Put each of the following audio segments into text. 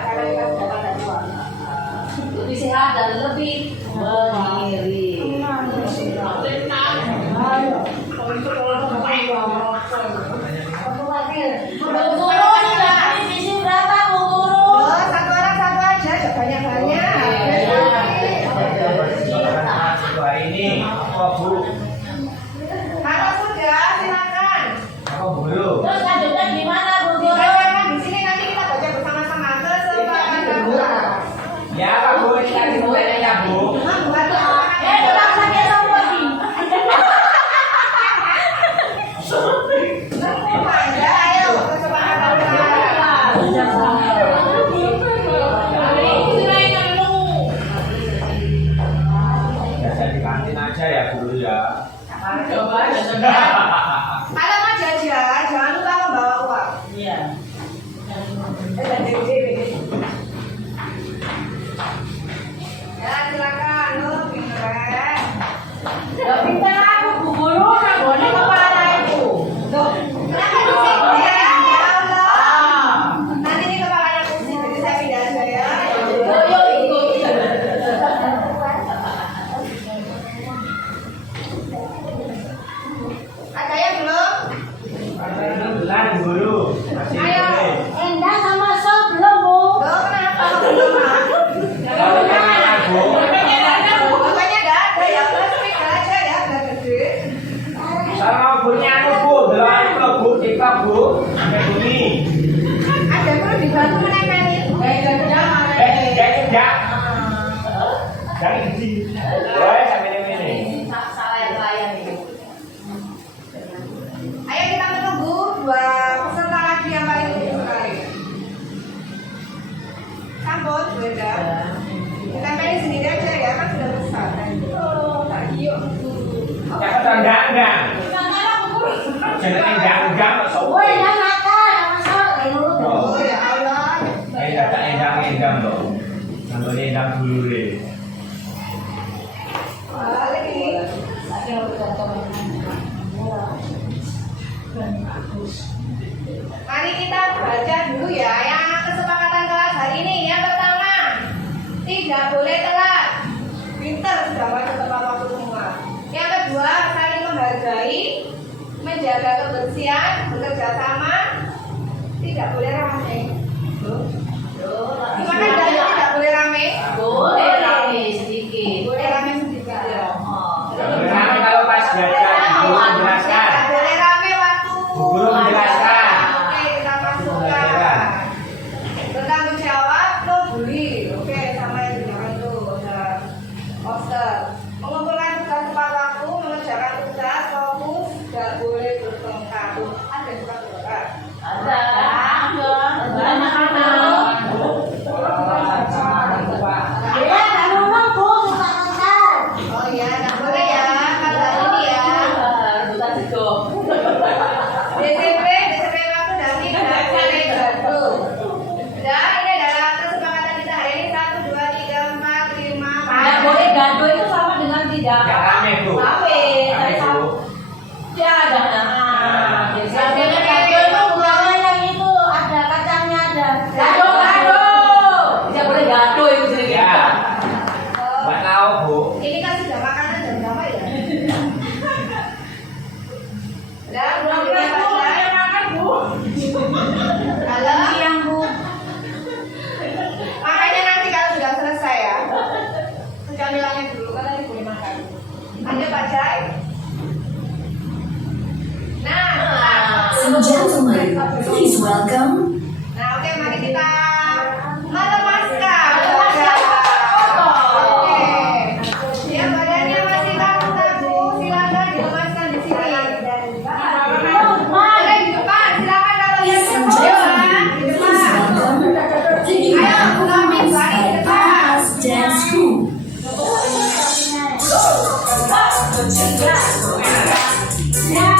karena kita sudah pada tua. Lebih sehat dan lebih mengiring. Ayo, kalau itu kalau Guru nih misi berapa Bu Guru? satu orang satu aja, banyak-banyak. Ini apa Bu? Kalau sudah silakan. Apa Bu? Terus lanjutnya gimana Bu Guru? Silakan di sini nanti kita baca bersama-sama kesepakatan. Ya Pak Bu, ini kan dimulai ya Bu. Tetap saja tahu lagi. Ayo kesepakatan. Biasa di kantin aja ya Bu ya. Coba. Kalau mau jajan, jangan lupa membawa uang. Iya. Ya silakan, lu pinter. Gak pintar aku Bu Guru, nggak boleh kepala ibu. Kenapa di sini ya? Ya Allah. Nanti ini kepalanya pusing, jadi saya pindah aja ya. Yo ikut. Ada yang belum? Benar Bu Guru. Masih Ayo. boleh. Endah sama Sol belum Bu? Loh, kenapa belum? Kalau benar Bu. Pokoknya nggak ada ya, plastik aja ya, nggak gede. Sama bunya anu Bu, delok itu Bu, tiktok Bu. Sampai bunyi. Ada perlu dibantu menempelin. Jangan. Jangan di. Woi, sampai ini. Salah yang lain ini. Ayo kita menunggu dua peserta lagi yang paling lucu sekali. Sambut, Brenda. Ditempelin sendiri aja ya, kan sudah besar. Oh, tak giok. Jangan tendang. Jangan tendang kok sok. Woi, jangan nakal, sama Sol. Oh ya Allah. Tak endang kok. Sampai endang dulu deh. Balik ini. Mari kita baca dulu ya yang kesepakatan kelas hari ini. Yang pertama, tidak boleh telat. Pinter sudah masuk tepat waktu semua. Yang kedua, saling menghargai, menjaga kebersihan, bekerja sama, tidak boleh rame. Gimana dalilnya tidak boleh rame? Boleh rame sedikit. Boleh rame sedikit ya. Karena kalau pas belajar Bu Guru menjelaskan. Tidak boleh rame waktu. Bu Guru menjelaskan. Oke, kita masukkan. Bertanggung jawab tuh beli. Oke, sama yang di belakang tuh udah poster. Mengumpulkan tugas tepat waktu, mengerjakan tugas, fokus, tidak boleh bertengkar. Ada surat bertengkar. Ada. Banyak anak. Iya, kan ngomong Bu, suka nonton. Oh iya, nggak boleh ya. Kalau hari ini ya. Rebutan hidup. DCP waktu dan tidak boleh gaduh. Dan ini adalah kesepakatan kita hari ini 1, 2, 3, 4, 5. Nggak boleh gaduh itu sama dengan tidak Nggak rame Bu. rame. Rame Bu. Ya, jangan. Biasanya gaduh itu bukannya yang itu ada kacangnya ada. Gaduh. Tidak boleh gaduh itu jadi Ya. Oh, Buat tahu Bu. ini kan sudah makanan jam berapa ya? Dan belum kita makan Bu. Halo. Siang Bu. Makanya nanti kalau sudah selesai ya. Camilannya dulu kan nanti boleh makan. Ada Pak Jai. Nah, So gentlemen, please welcome. nah oke mari kita melepaskan. Oke. Ya badannya masih kaku-kaku, silakan dilepaskan di sini. Boleh di depan, silakan kalau yang So di gentlemen, di please depan. welcome the new performance by the Powerhouse Dance Group. Ya.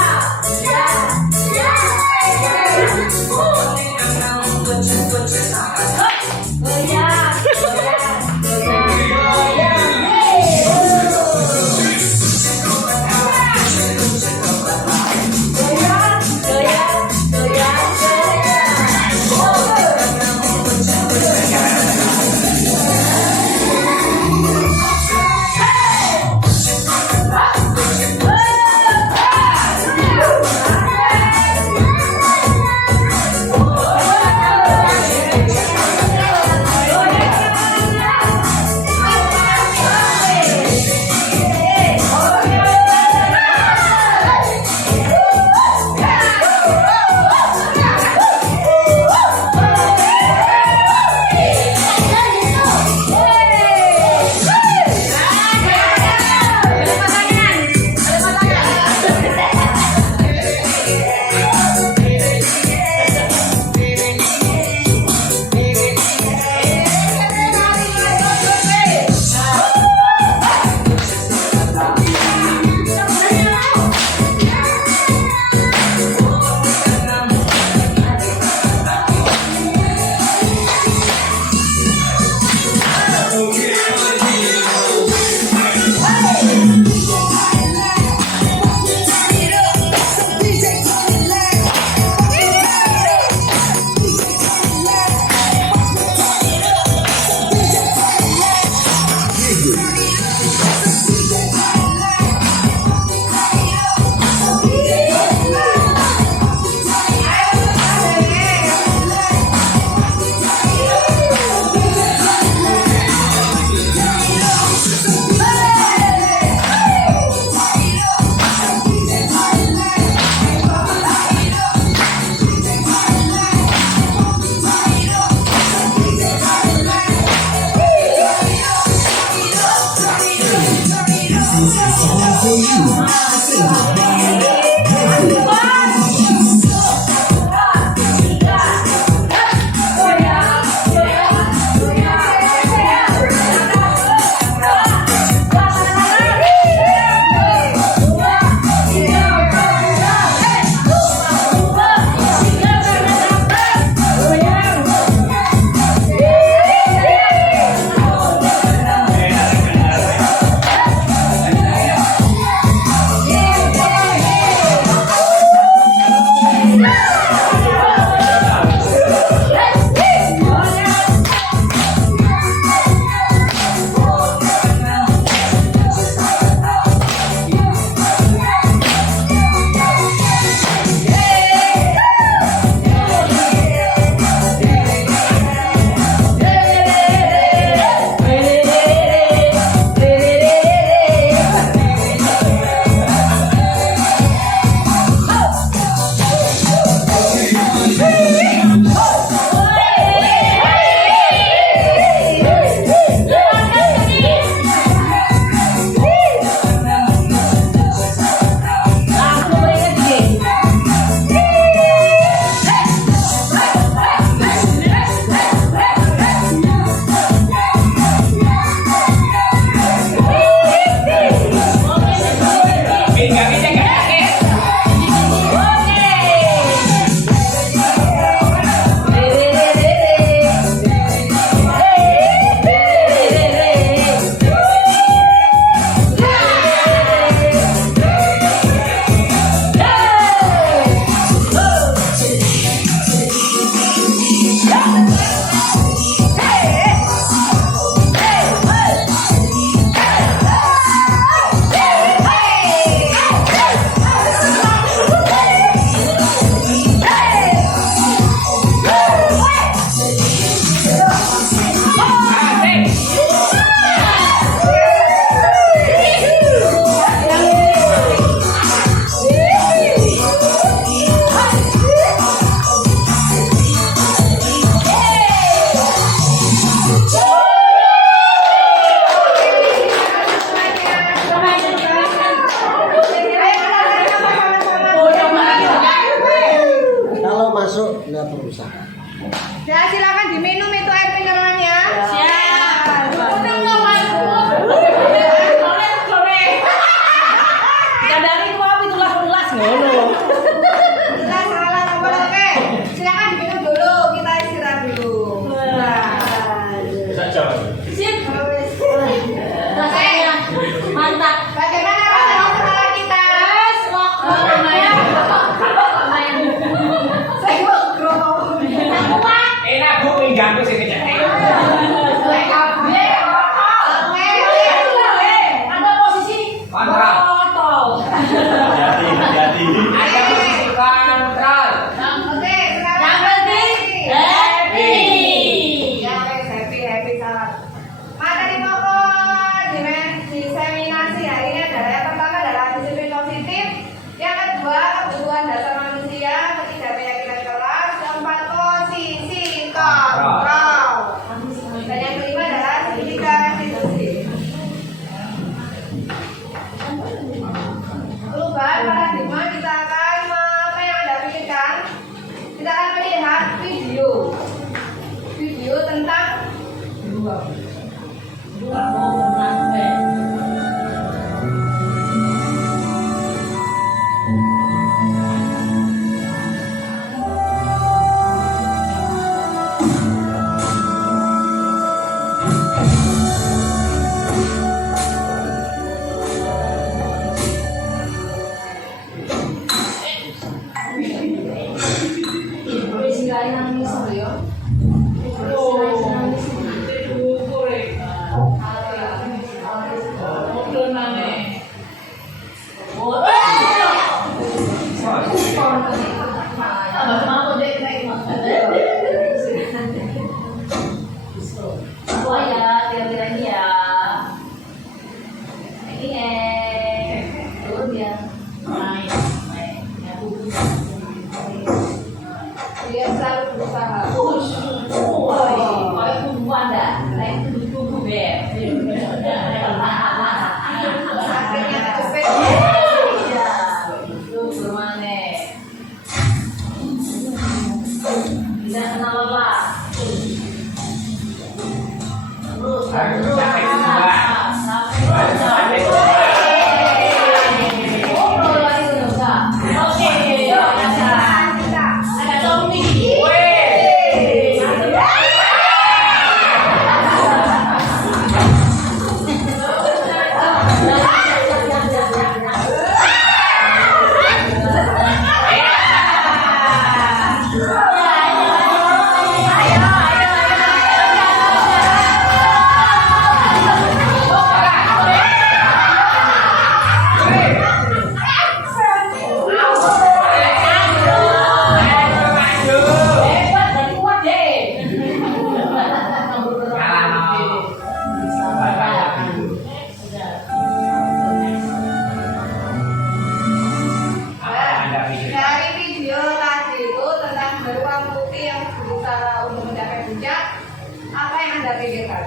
yang kelima adalah pendidikan institusi. Perubahan paradigma kita akan apa yang Anda pikirkan? Kita akan melihat video tentang dia selalu berusaha. Akhirnya cepet. Bisa kenal apa? Terus Dari video tadi itu tentang beruang putih yang berusaha untuk mencapai puncak, apa yang Anda pikirkan?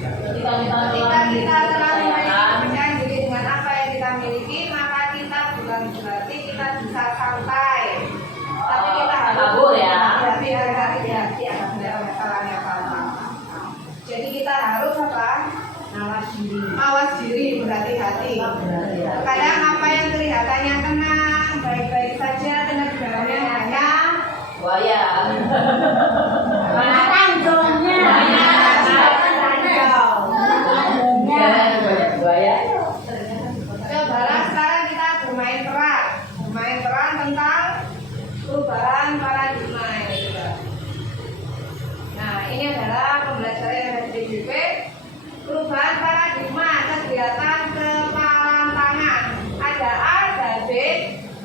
Ketika kita telah memiliki kepercayaan diri dengan apa yang kita miliki, maka kita bukan berarti kita bisa sampai, tapi kita harus hati-hati ada masalahnya apa. Jadi kita harus apa? Mawas diri, berhati-hati. Kadang apa yang kelihatannya tenang, baik-baik saja, ternyata di dalamnya hanya buaya. Cobalah sekarang kita bermain peran tentang perubahan paradigma ini. Nah, ini adalah pembelajaran yang ada di PJJ. Perubahan paradigma kegiatan kepalan tangan. Ada A, ada B,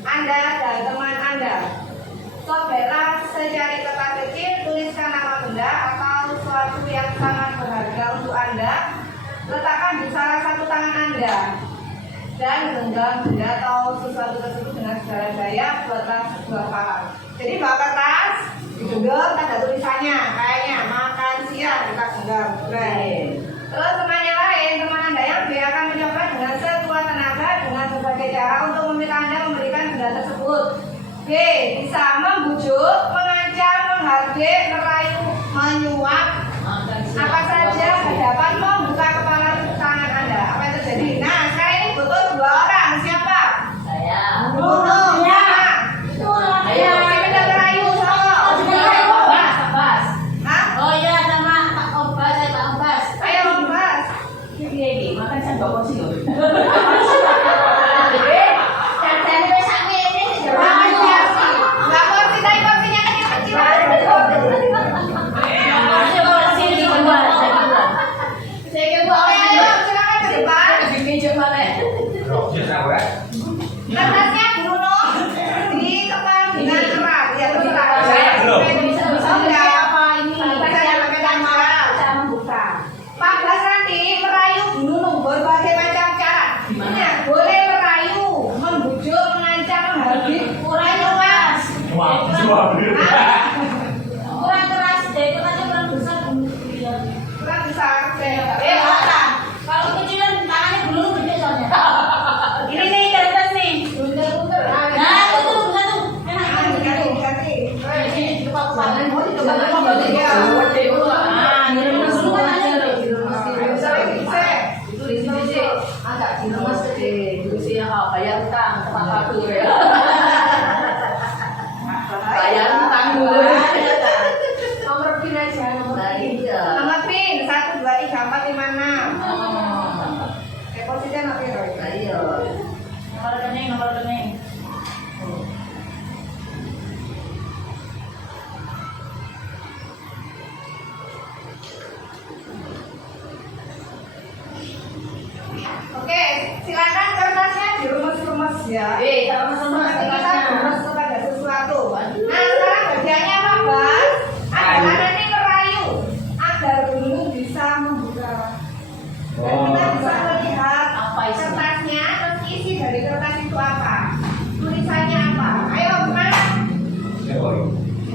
Anda dan teman Anda. Cobalah secari kertas kecil, tuliskan nama benda atau sesuatu yang sangat berharga untuk Anda. Letakkan di salah satu tangan Anda dan genggam benda atau sesuatu tersebut dengan segala daya. Buatlah sebuah palang. Jadi bawa kertas, digenggam, ada tulisannya, kayaknya makan siang kita genggam. Baik. Terus teman yang lain, teman Anda yang B akan mencoba dengan sekuat tenaga dengan berbagai cara untuk meminta Anda memberikan benda tersebut. B bisa membujuk, mengancam, menghardik, merayu, menyuap, apa saja dapat membuka kepala tangan Anda. Apa yang terjadi? Nah, sekarang ini butuh dua orang. Siapa? Saya. Butuh. Ayo, siapa yang merayu? Bas. Hah? Oh iya, sama Pak Obas, saya Pak Obas. Ayo, Mas. Ini makan saya bawa kursi loh. Kertasnya Bruno di kepala dengan keras ya Pak Bas nanti merayu Bruno berbagai macam cara. Nah, boleh merayu, membujuk, mengancam, menghardik, merayu Mas. Kurang keras deh, kurang besar. iya. Nomor pin 1 2 3 4 5 6. Oh. Depositnya nanti Roy. Nah, iya. Nomor rekening, nomor rekening. Oke, silakan kertasnya dirumus-rumus ya. Sama-sama Nanti kita kertasnya. rumus kepada sesuatu. Nah, sekarang bagiannya apa, Bas? Adalah nanti merayu agar dulu bisa membuka. Dan kita bisa melihat Apa isinya? kertasnya, terus isi dari kertas itu apa? Tulisannya apa? Ayo, gimana?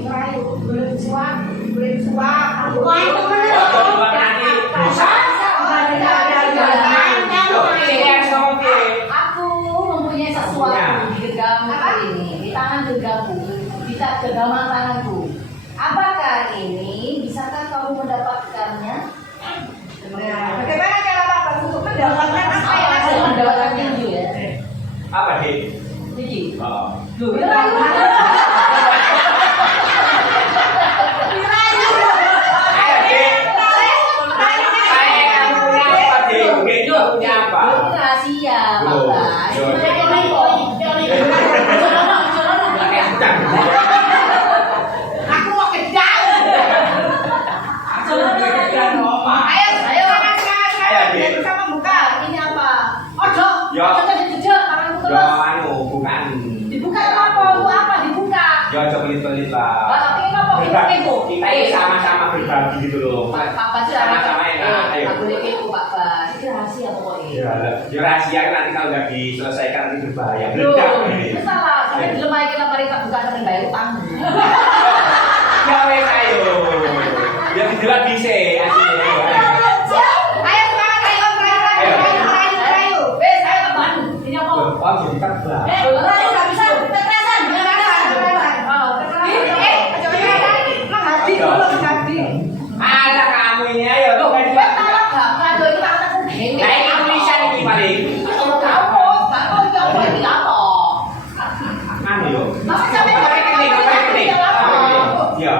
Merayu, boleh disuap, boleh disuap. Wah, itu bener. Waktu dua nanti bisa. Aku mempunyai sesuatu di genggamku ini, di tangan genggamku, di genggaman tanganku. Apakah ini bisakah kamu mendapatkannya? Nah, bagaimana cara Pak Bas untuk mendapatkan apa yang ada? Mendapatkannya itu ya. Apa Dik? Jadi, Oh. loh, ya, Ayo Dik. Kayak kamu punya apa Dik? Dik itu punya apa? Itu rahasia, Pak Loh, Bas. yo. Aku mau kejar. Ayo, Ayo. semangat, semangat, semangat. Ayo, Dik. Biar bisa membuka. Ini apa? Ojo, Yo. ojo dijejak tanganku Yo terus. anu bukan. Dibuka apa? Untuk apa dibuka? Yo coba pelit-pelit lah. Tapi ini apa? Kepo. Kita ini sama-sama berbagi gitu loh. Pak Bas Sama-sama enak. Ayo. Tak boleh kepo, Pak Bas. Itu rahasia pokoknya. Ya, ya rahasia kan nanti kalau nggak diselesaikan nanti berbahaya. Loh, Meledak ini. itu salah. Sampai dilemah kita mari tak buka dengan bayar utang. Ya wes ayo. Ya dijelat bisa. Ayo, semangat. Ayo, merayu, merayu, merayu, merayu. Wes, ayo teman. Ini apa? Oh jadi kan belah. Merayu nggak bisa. Kekerasan. Menghati dulu, menghati. Ada kamu ini ayo. Lo kan juga. Kalau nggak mengadu itu tak akan Nah ini tulisan ini paling. Anu yo. Ya.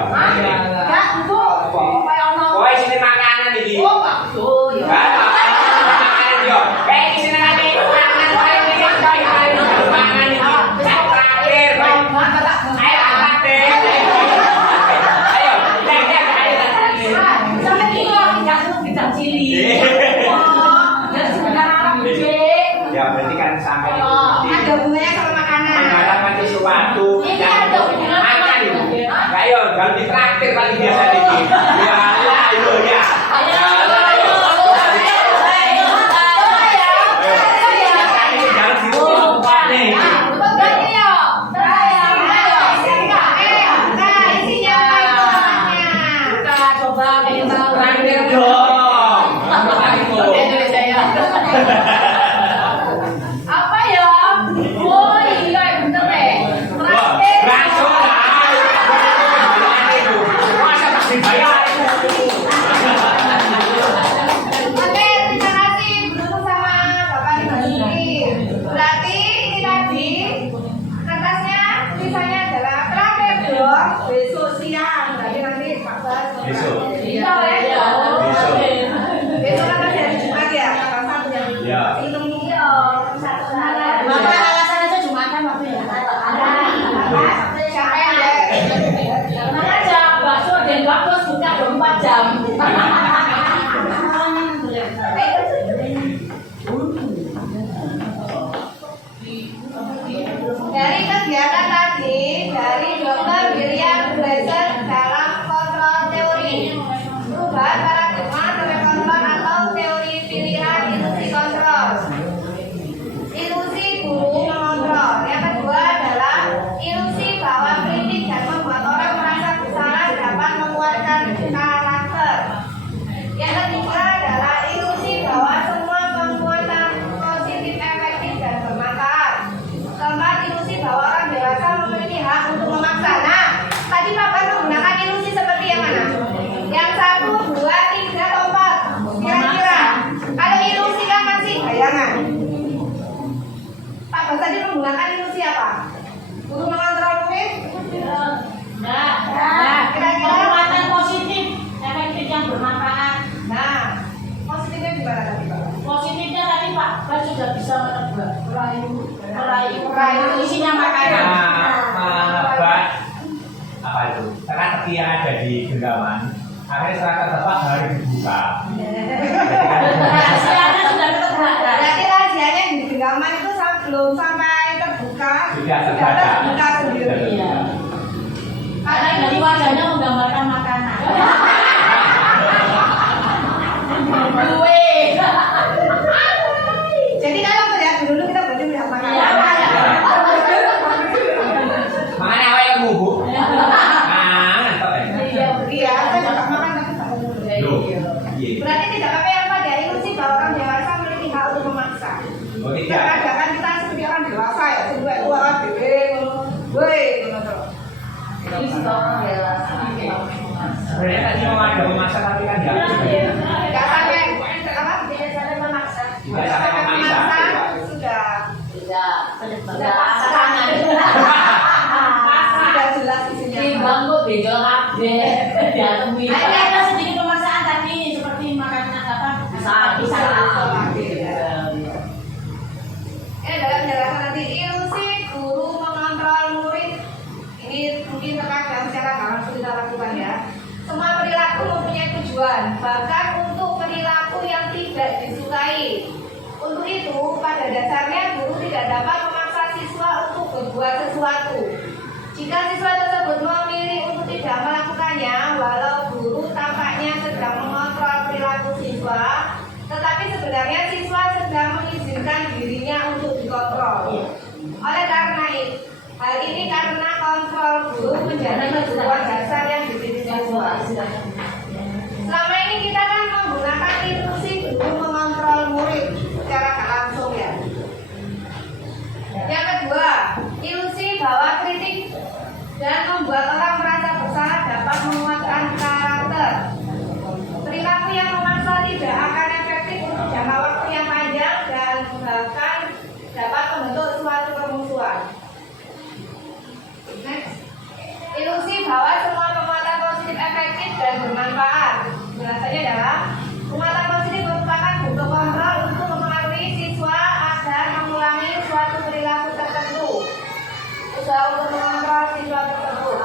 Oh sini makanan ini. Makanan yo. Sini nanti makanan paling ini coy. Makanan ini. Terakhir. Ayo terakhir. Ayo. Ya berarti kan sampai Ada hubungannya sama makanan. mengatakan sesuatu Ini yang ada hubungan makan apa? itu. Ayo, kalau di traktir paling biasa ini. Ya lah, ayo ya. Ya lah, ayo. Kali ini jangan dilupakan nih. Traktir dong. Apa ya? Oh iya bener deh. Terakhir. Langsung lah. Masa tak dibayar? Oke, terima kasih Bruno sama Bapak Ibu Sri. Berarti ini tadi kertasnya tulisannya adalah terakhir dong besok siang. Berarti nanti Pak Bas. Besok. Iya ya. Besok. Besok kan ada hari Jumat ya, tanggal 1 yang Ya. hitung satu Maka alasan itu Jumatan waktu ya. siapa yang ada? Tenang aja, bakso dan gabus buka 24 jam. Dari kegiatan tadi, dari Dr. William Glaser dalam kontrol teori perubahan paradigma telekontrol atau teori bermanfaat. Nah, positifnya gimana tadi Pak? Positifnya tadi Pak Bas sudah bisa menebak Merayu. isinya makanan. Menebak apa itu? Teka-teki yang ada di genggaman. Akhirnya setelah tertebak harus dibuka. Rahasianya sudah ketebak. Berarti rahasianya di genggaman itu belum sampai terbuka, Sudah terbuka sendiri. Iya. Karena dari wajahnya menggambarkan makanan. Kue. Jadi kalau melihat dulu kita berarti melihat makanan. Iya. Makanya awal yang bubuk. Ngantor ya. Iya, kita juga makan tapi tak mau. Loh, iya. Berarti tidak pakai yang pada ilusi bahwa orang dewasa memiliki hak untuk memaksa. Oh tidak. Kadang-kadang kita seperti orang dewasa ya, sebagai tua kan bebe, woi, Sebenarnya tadi mau ada memaksa tapi kan nggak. nggak sampai apa? Tidak sampai memaksa. Tidak sampai memaksa. Sudah Sudah pasangan. sudah jelas isinya. Timbang kok beda kabeh. Diatemui. Ada sedikit pemaksaan tadi seperti makanan apa? Bisa. Dalam penjelasan nanti ilusi guru mengontrol murid. Ini mungkin terkadang secara langsung kita lakukan ya. Semua perilaku mempunyai tujuan, bahkan untuk perilaku yang tidak disukai. Untuk itu, pada dasarnya guru tidak dapat memaksa siswa untuk berbuat sesuatu. Jika siswa tersebut memilih untuk tidak melakukannya, walau guru tampaknya sedang mengontrol perilaku siswa, tetapi sebenarnya siswa sedang mengizinkan dirinya untuk dikontrol. Oleh karena itu, hal ini karena kontrol guru menjadi kebutuhan dasar yang dimiliki siswa. Selama ini kita kan menggunakan ilusi guru mengontrol murid secara tak langsung ya. Yang kedua, ilusi bahwa kritik dan membuat orang merasa bersalah dapat menguatkan karakter. Perilaku yang memaksa tidak akan efektif untuk jangka waktu yang panjang dan bahkan dapat membentuk suatu permusuhan. Next. Ilusi bahwa semua penguatan positif efektif dan bermanfaat. Penjelasannya adalah penguatan positif merupakan bentuk kontrol untuk mempengaruhi siswa agar mengulangi suatu perilaku tertentu. Usaha untuk mengontrol siswa tersebut.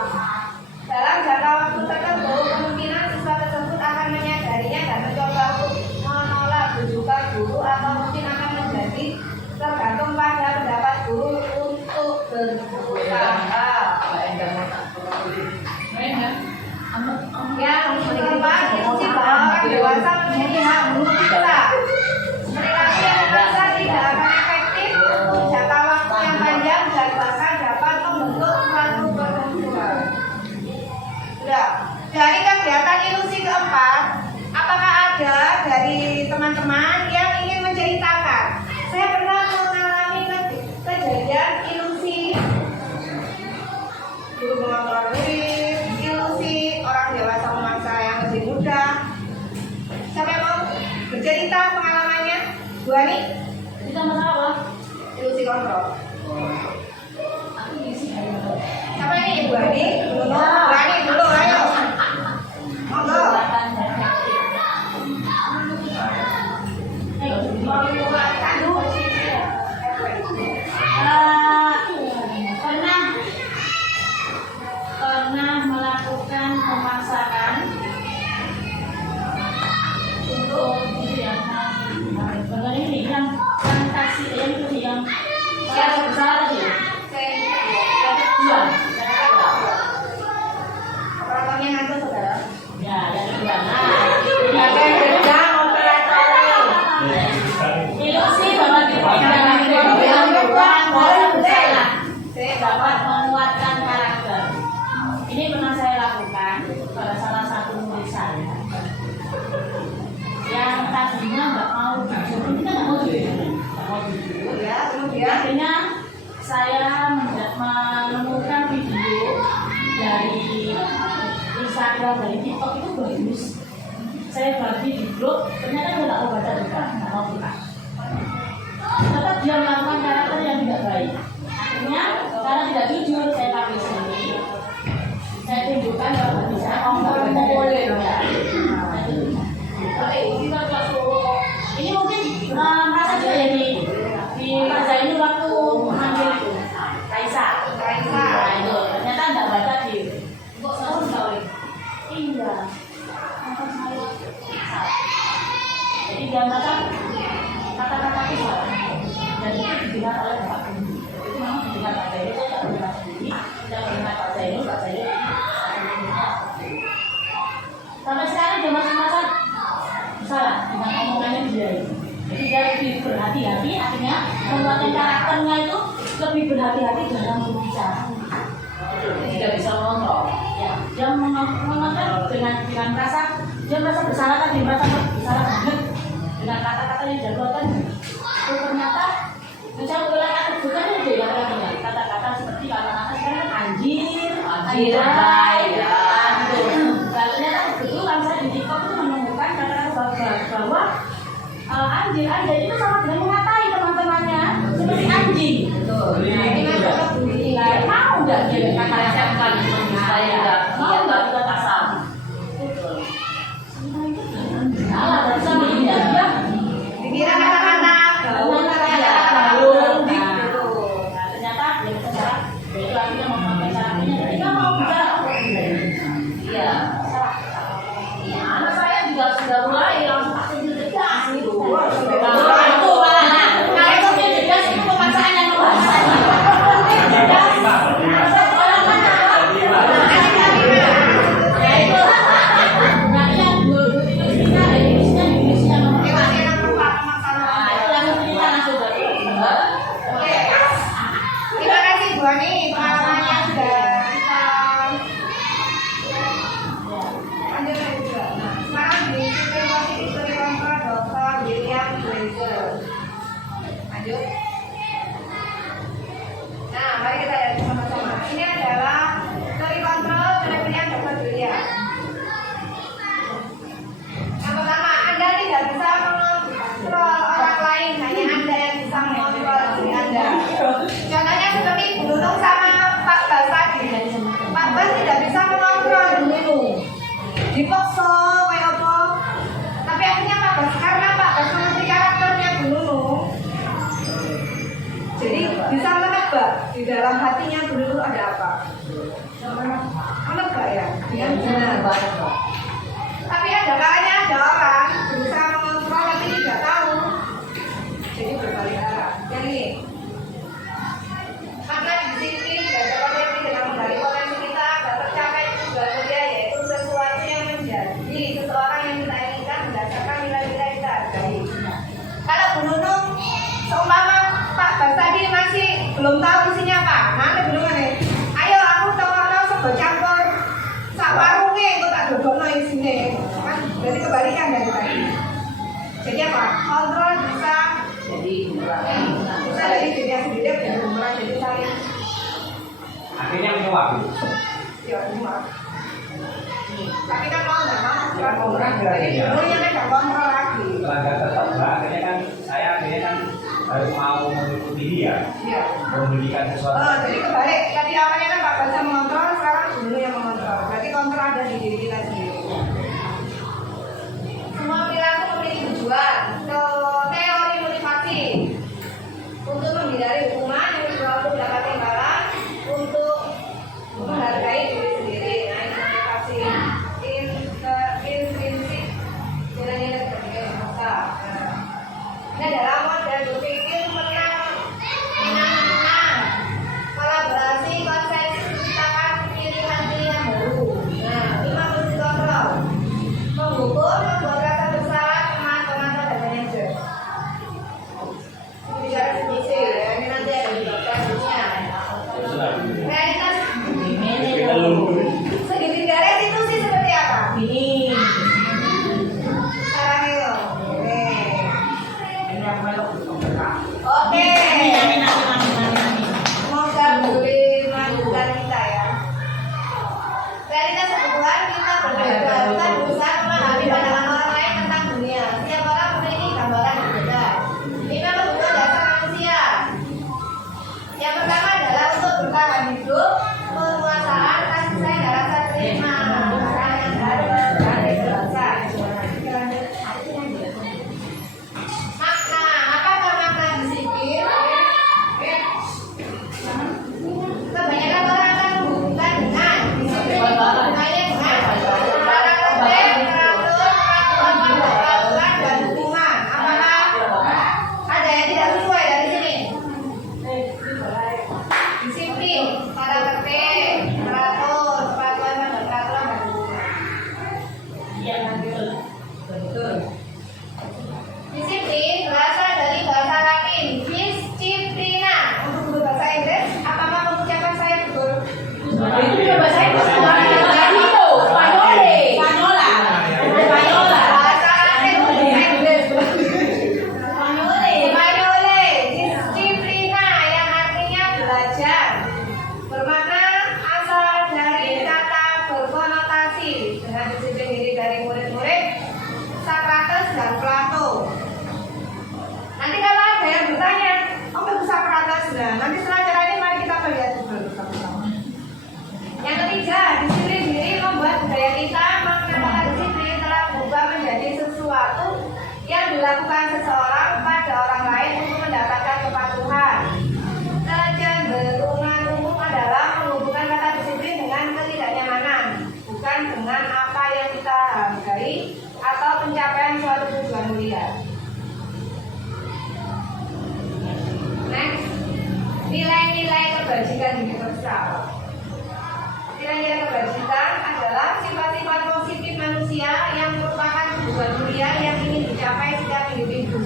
Dalam jangka waktu tertentu, kemungkinan siswa tersebut akan menyadarinya dan mencoba untuk menolak rujukan guru atau mungkin akan menjadi tergantung pada pendapat guru untuk berusaha. Yang keempat, ilusi bahwa orang dewasa memiliki hak memaksa. Perilaku yang memaksa tidak akan efektif untuk jangka waktu yang panjang dan bahkan dapat membentuk suatu permusuhan. Sudah. Dari kegiatan ilusi keempat, apakah ada dari teman-teman yang ingin menceritakan? Saya pernah mengalami kejadian ilusi guru mengontrol murid, ilusi orang dewasa memaksa yang lebih muda. Siapa yang mau bercerita pengalamannya? Bu Ani? Kita masalah. Ilusi kontrol. Siapa ini? Bu Ani? Bu Ani dulu, ayo. Monggo. Pernah melakukan pemaksaan untuk itu ya, benar ini yang kasih yang bersalah tadi ya. Dua. Operatornya ngantuk saudara. Ya, yang kedua. Nah, ilusi bahwa yang bersalah dapat menguatkan karakter. Ini pernah saya lakukan pada salah satu murid saya yang tadinya nggak mau jujur, kita nggak mau jujur, Ya, kemudian akhirnya saya menemukan video dari Instagram, dari TikTok itu bagus. Saya bagi di grup, ternyata dia nggak mau baca juga, nggak mau buka. Tetap dia melakukan karakter yang tidak baik. Akhirnya karena tidak jujur, saya pakai sini. Saya tunjukkan bahwa bisa ngomong boleh. dia merasa kata-kata itu salah dan itu didengar oleh Pak Guru. Itu memang didengar Pak Zainul, saya tidak mendengar sendiri, tidak mendengar Pak Zainul sampai sekarang dia masih merasa salah dengan omongannya dia itu. Jadi dia lebih berhati-hati, akhirnya membuatkan karakternya itu lebih berhati-hati dalam berbicara. Tidak bisa mengontrol. Ya, dia mengontrol dengan merasa dia merasa bersalah tadi, merasa bersalah banget dengan kata-kata yang dia keluarkan. Ternyata mencari kata bukan itu ya kata-kata seperti kata-kata sekarang kan anjir, Anjay, ya. Ternyata kebetulan saya di TikTok itu menemukan kata-kata bahwa anjir itu sama dengan mengatai teman-temannya seperti anjing. Betul. Nah, ini kan kalau bunyi. Mau nggak dia Kata-kata saya mau nggak kita kasar? Salah dari sama ini dia. Dikira kata-kata gaul, kata-kata Gaul. gitu. Nah, ternyata dia bicara, dia itu akhirnya memakai caranya. Ketika mau bicara apa? Iya. Ya, anak saya juga sudah mulai langsung pasti cerdas gitu. Sudah. Itu malah. Nah, itu dia cerdas itu pemaksaan yang pemaksaan. Orang mana? Ya itu. Nanti yang dulu itu Inggrisnya ada Inggrisnya nomor. Nah, itu yang kita langsung dari. Oke. Terima kasih Bu Ani, pengalamannya sudah kita lanjut lagi juga. Nah, sekarang di situasi istri kontra Dr. William Glazer. Lanjut. Nah, mari kita lihat sama-sama. Ini adalah studi kontrol penelitian Dr. William. Yang pertama, Anda tidak bisa mengontrol orang lain, hanya Anda yang bisa mengontrol diri Anda. Contohnya seperti Bu Nunung sama Pak Bas tadi. Pak Bas tidak bisa mengontrol Bu Nunung. Dipaksa kayak apa? Tapi akhirnya Pak Bas, karena Pak Bas mengerti karakternya Bu Nunung, jadi bisa menebak di dalam hatinya Bu Nunung ada apa. Menebak ya, dengan benar. Tapi ada kalanya ada orang berusaha mengontrol tapi tidak tahu, jadi berbalik arah. Yang ini, maka disiplin belajar potensi dengan menggali potensi kita agar tercapai tujuan mulia, yaitu sesuatu yang menjadi seseorang yang kita inginkan berdasarkan nilai-nilai kita hargai. Kalau Bu Nunung seumpama Pak Bas tadi masih belum tahu isinya apa, nanti belum ada. Ayo aku tahu sebut campur sak warungnya kok tak dodokno isine. Kan berarti kebalikan dari tadi. Jadi apa? Kontrol bisa dari diri sendiri dan bumerang jadi saya. Akhirnya menyuap. Ya, cuma. Tapi kan mau nggak mau bukan bumerang. Jadi dulunya kan nggak kontrol lagi. Setelah nggak tertebak, akhirnya kan harus mau mengikuti dia, Iya. memberikan sesuatu. Oh, jadi kebalik. Tadi awalnya kan Pak Bas mengontrol, sekarang dulu yang mengontrol. Berarti kontrol ada di diri kita sendiri. Semua perilaku memiliki tujuan. Teori motivasi untuk menghindari hukuman, yang kedua untuk dapat imbalan, untuk menghargai diri sendiri. Nah, ini motivasi intrinsik, nilai-nilai sebagai masa. Ini adalah model berpikir menang, kolaborasi, konsensus, menciptakan sesuatu yang dilakukan seseorang pada orang lain untuk mendapatkan kepatuhan. Kecenderungan umum adalah menghubungkan kata disiplin dengan ketidaknyamanan, bukan dengan apa yang kita hargai atau pencapaian suatu tujuan mulia. Next, nilai-nilai kebajikan universal. Nilai-nilai kebajikan adalah sifat-sifat positif manusia yang merupakan tujuan mulia yang ingin dicapai setiap individu.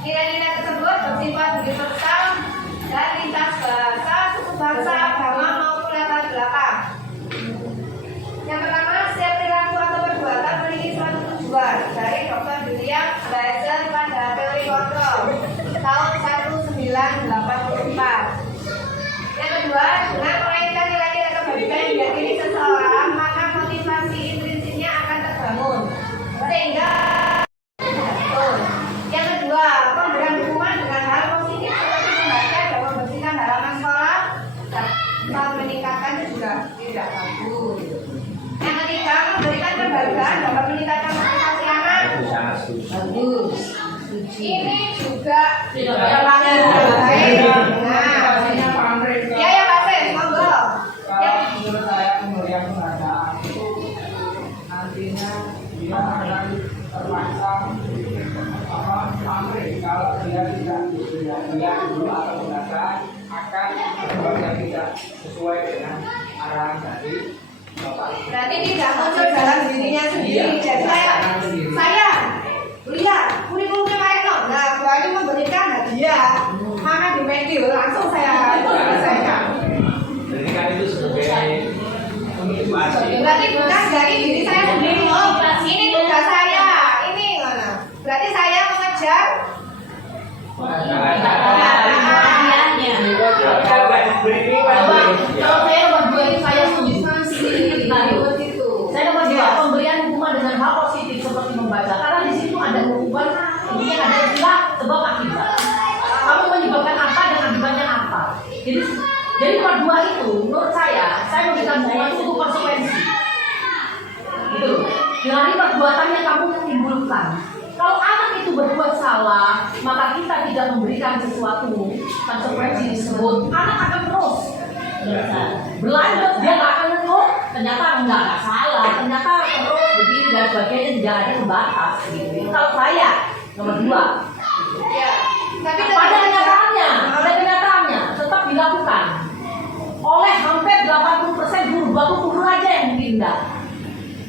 Nilai-nilai tersebut bersifat universal dan lintas bahasa, suku bangsa, agama maupun latar belakang. Yang pertama, setiap perilaku atau perbuatan memiliki suatu tujuan. Dari Dr. William Blazer pada teori kontrol tahun 1984. Yang kedua, dengan mengaitkan nilai-nilai kebajikan yang diyakini seseorang, maka motivasi intrinsiknya akan terbangun sehingga betul. Yang kedua, pemberian hukuman dengan hal positif seperti membaca dan membersihkan halaman sekolah dapat meningkatkan juga tidak bagus. Yang ketiga, memberikan kebaikan dapat meningkatkan motivasi anak. Sangat setuju. Bagus. Ini juga Tidak baik. Nah, ya ya Pak Sen, monggo. Ya. Menurut saya pemberian penghargaan itu nantinya dia akan terpaksa pamrih kalau dia tidak diberi hadiah dulu atau penghargaan akan berbuat yang tidak sesuai dengan arahan dari Bapak. Berarti tidak muncul dalam dirinya sendiri. Jadi saya lihat kurikulumnya Pak Eno. Nah, berani memberikan hadiah. Maka di media langsung saya selesaikan. Jadi kan itu sebagai motivasi. Berarti bukan dari diri saya sendiri. Oh, ini tugas saya. Ini mana? Berarti saya mengejar Hadiahnya. Kalau nggak diberi ini, Kalau saya nomor 2 ini saya setuju. tadi begitu. Saya nomor 2 pemberian hukuman dengan hal positif seperti membaca. Karena di situ ada hukuman, kemudian ada istilah sebab akibat. Kamu menyebabkan apa dan akibatnya apa. Jadi nomor 2 itu menurut saya memberikan hukuman itu untuk konsekuensi. Gitu loh. Dari perbuatan yang kamu timbulkan. Kalau anak itu berbuat salah, maka kita tidak memberikan sesuatu konsekuensi tersebut, anak akan terus berlanjut, dia nggak akan ngeluh. Ternyata nggak salah, ternyata terus begini dan sebagainya, tidak ada pembatas. Gitu. Itu kalau saya nomor 2. Ya. Tapi Pada kenyataannya tetap dilakukan oleh hampir 80% guru, baku guru aja yang pindah.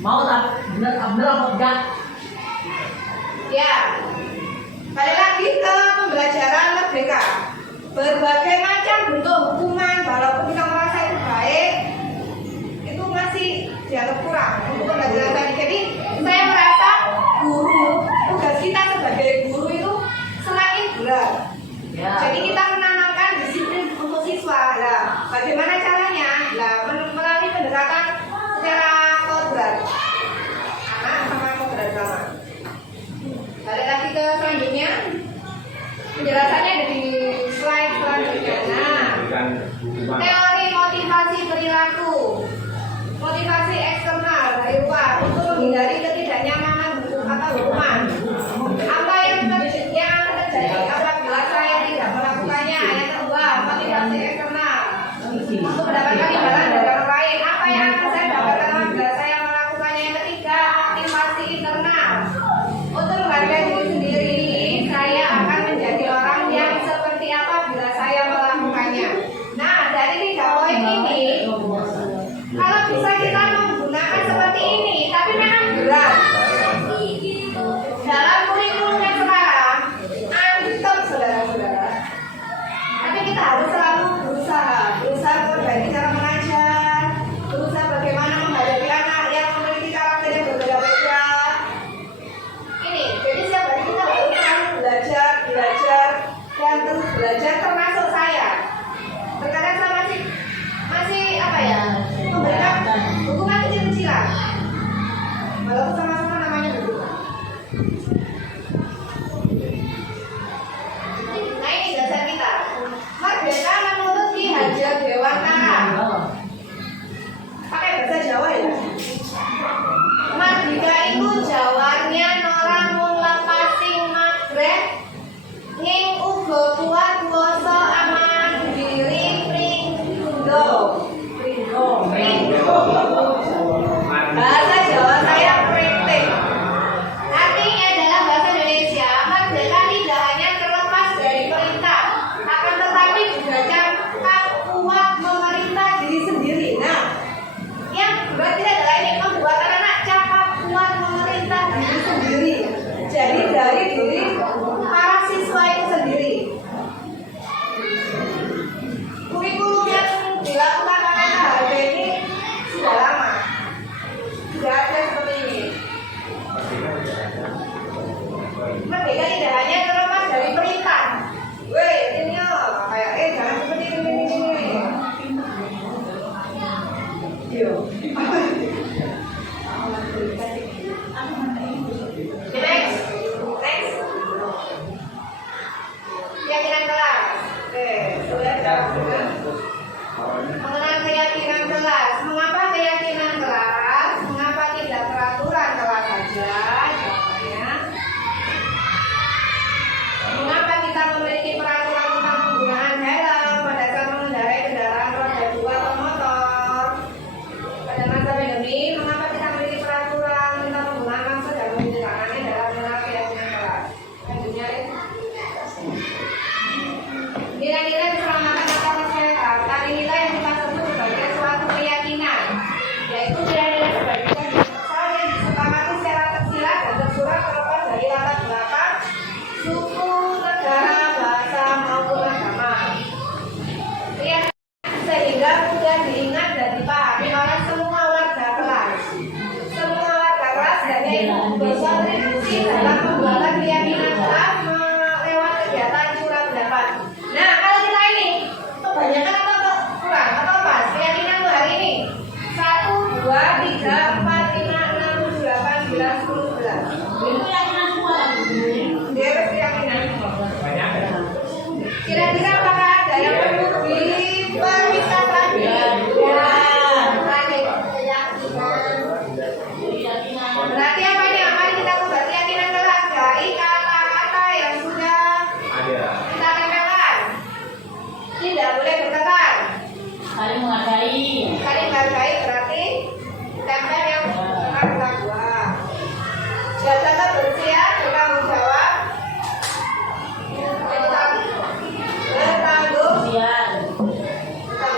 Mau tak benar apa enggak? ya. Balik lagi ke pembelajaran merdeka. Berbagai macam bentuk hukuman, walaupun kita merasa itu baik, itu masih dianggap kurang untuk pembelajaran tadi. Jadi saya merasa guru, tugas kita sebagai guru itu semakin berat. Ya. Jadi kita menanamkan disiplin untuk siswa. Nah, bagaimana caranya? Nah, melalui pendekatan secara kodrat. Anak sama kodrat sama. Balik lagi ke selanjutnya. Penjelasannya ada di slide selanjutnya. Nah, Berikan hukuman. teori motivasi perilaku. Motivasi eksternal dari luar untuk Merdeka tidak hanya terlepas dari perintah. Weh, ini yo, kayak jangan seperti ini. Yo. Next. Keyakinan kelas. Oke, sudah jawab. Mengenal keyakinan kelas. Mengapa keyakinan kelas? Mengapa tidak peraturan kelas saja? Jawabannya. Mengapa kita memiliki peraturan tentang penggunaan helm pada saat mengendarai kendaraan roda 2 atau motor? Pada masa pandemi, mengapa kita memiliki peraturan tentang penggunaan masker dan mencuci tangannya dalam mengenal keyakinan kelas? Lanjutnya, nilai-nilai keselamatan atau kesehatan nilai yang kita sebut sebagai suatu keyakinan, yaitu nilai-nilai kebaikan yang disepakati secara tersirat dan tersurat terlepas dari latar belakang suku, negara, bahasa maupun agama. Sehingga mudah diingat dan dipahami oleh semua warga kelas. Semua warga kelas hanya berkontribusi dalam pembuatan keyakinan kelas lewat kegiatan surat pendapat. Nah, kalau kita ini kebanyakan atau kurang atau pas keyakinan tuh hari ini 1, 2, 3, 4, 5, 6, 7, 8, 9, 10, 11. Itu keyakinan semua lagi. Dia harus keyakinan. Banyak ya? Kira-kira apakah ada yang perlu dipermisah lagi? Ya, Keyakinan. berarti apa ini? Mari kita buat keyakinan kelas dari kata-kata yang sudah Ada. kita tempelkan. Tidak boleh bertengkar. Saling menghargai. Saling menghargai berarti tempel yang bertengkar kita buat. Jaga bersiap, bertanggung jawab. Bertanggung Kebersihan.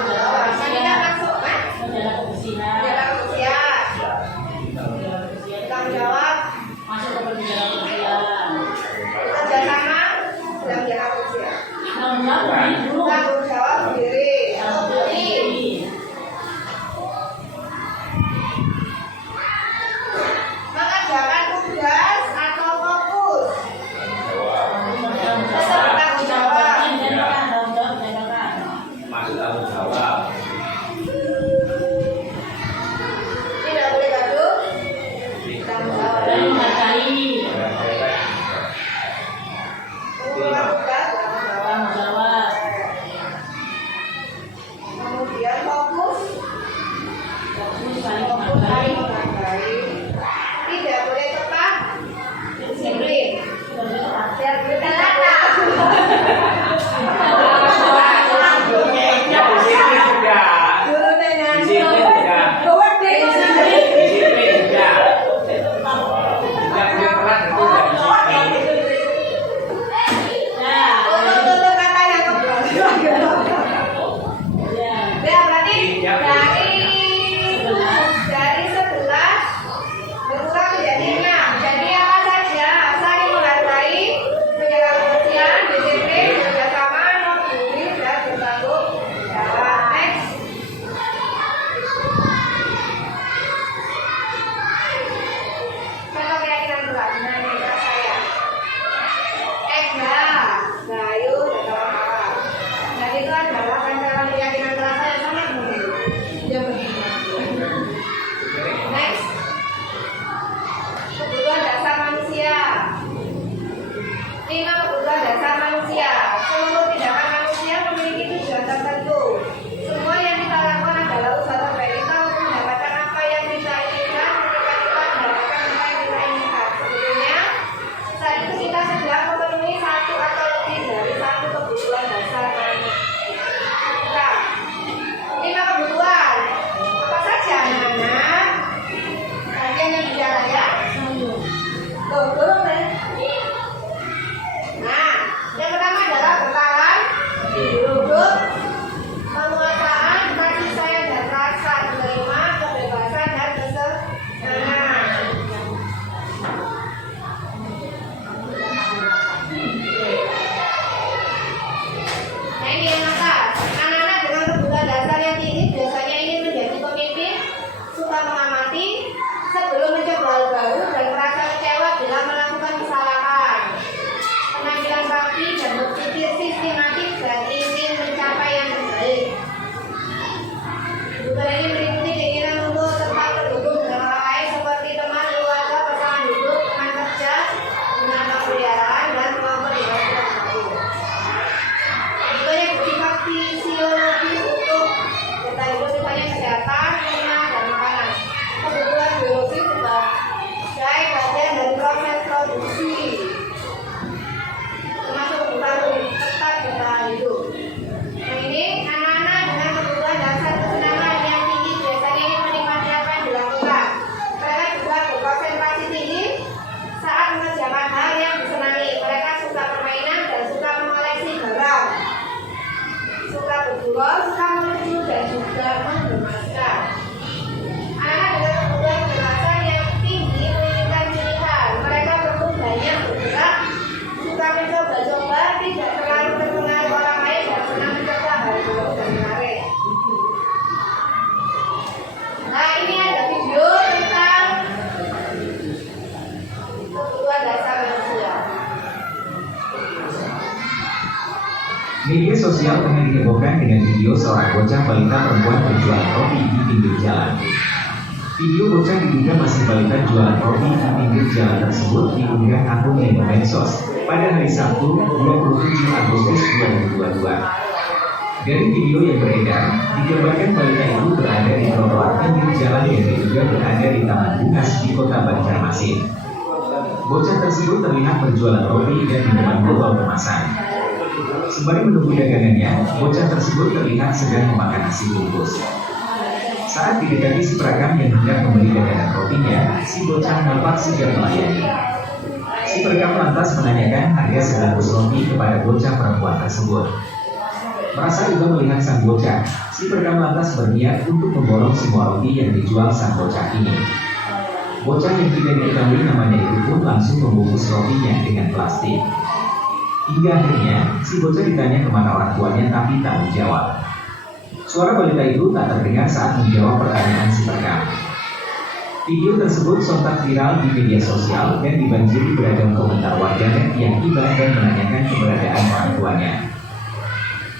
jawab. Mari kita masuk, kan? Menjaga kebersihan. Jaga bersiap, bertanggung jawab. Masuk ke penjara kebersihan. Kerjasama dalam jaga bersiap. Menjawab dulu. Tanggung jawab sendiri. Bukti. Mengerjakan tugas atau fokus. Tetap bertanggung jawab. Masuk tanggung jawab. Tidak boleh gaduh. Tanggung jawab. Menghargai. Mengumpulkan tugas, tanggung jawab. Tanggung jawab. Media sosial tengah dihebohkan dengan video seorang bocah balita perempuan berjualan roti di pinggir jalan. Video bocah diduga masih balita jualan roti di pinggir jalan tersebut diunggah akun Neno Medsos pada hari Sabtu 27 Agustus 2022. Dari video yang beredar, digambarkan balita itu berada di trotoar pinggir jalan yang diduga berada di Taman Bungas di Kota Banjarmasin. Bocah tersebut terlihat berjualan roti dan minuman botol kemasan. Sembari menunggu dagangannya, bocah tersebut terlihat sedang memakan nasi bungkus. Saat didekati si pedagang yang hendak membeli dagangan rotinya, si bocah nampak sigap melayani. Si pedagang lantas menanyakan harga sebungkus roti kepada bocah perempuan tersebut. Merasa juga melihat sang bocah, si pedagang lantas berniat untuk memborong semua roti yang dijual sang bocah ini. Bocah yang tidak diketahui namanya itu pun langsung membungkus rotinya dengan plastik. Hingga akhirnya, si bocah ditanya kemana orang tuanya tapi tak menjawab. Suara balita itu tak terdengar saat menjawab pertanyaan si perekam. Video tersebut sontak viral di media sosial dan dibanjiri beragam komentar warganet yang tiba dan menanyakan keberadaan orang tuanya.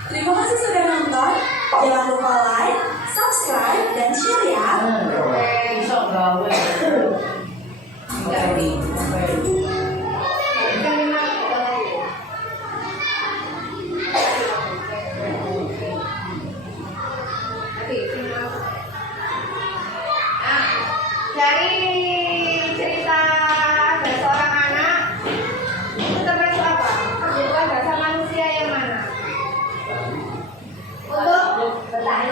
Terima kasih sudah nonton. Jangan lupa like, subscribe, dan share ya. Besok gawe. Jadi, dari cerita ada seorang anak itu termasuk apa? Kebutuhan dasar manusia yang mana? Untuk bertahan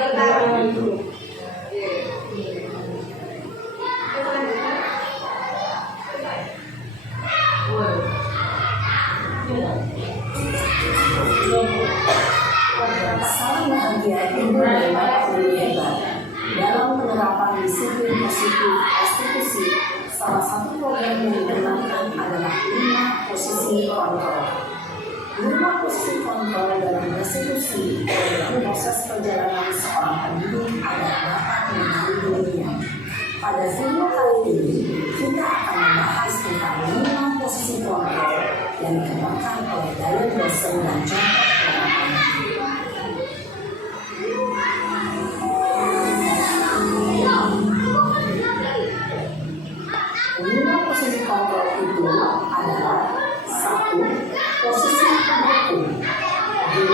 hidup. Salam bahagia ibu dan bapak guru hebat. Dalam penerapan disiplin positif konstitusi, salah satu program yang dikembangkan adalah 5 posisi kontrol. 5 posisi kontrol dalam konstitusi dalam proses perjalanan seorang pendidik agar dapat mengenali dirinya. Pada video kali ini, kita akan membahas tentang 5 posisi kontrol yang dikembangkan oleh Dayat Wilson dan contoh penerapannya. 5 posisi kontrol itu adalah 1. Posisi pendukung, 2.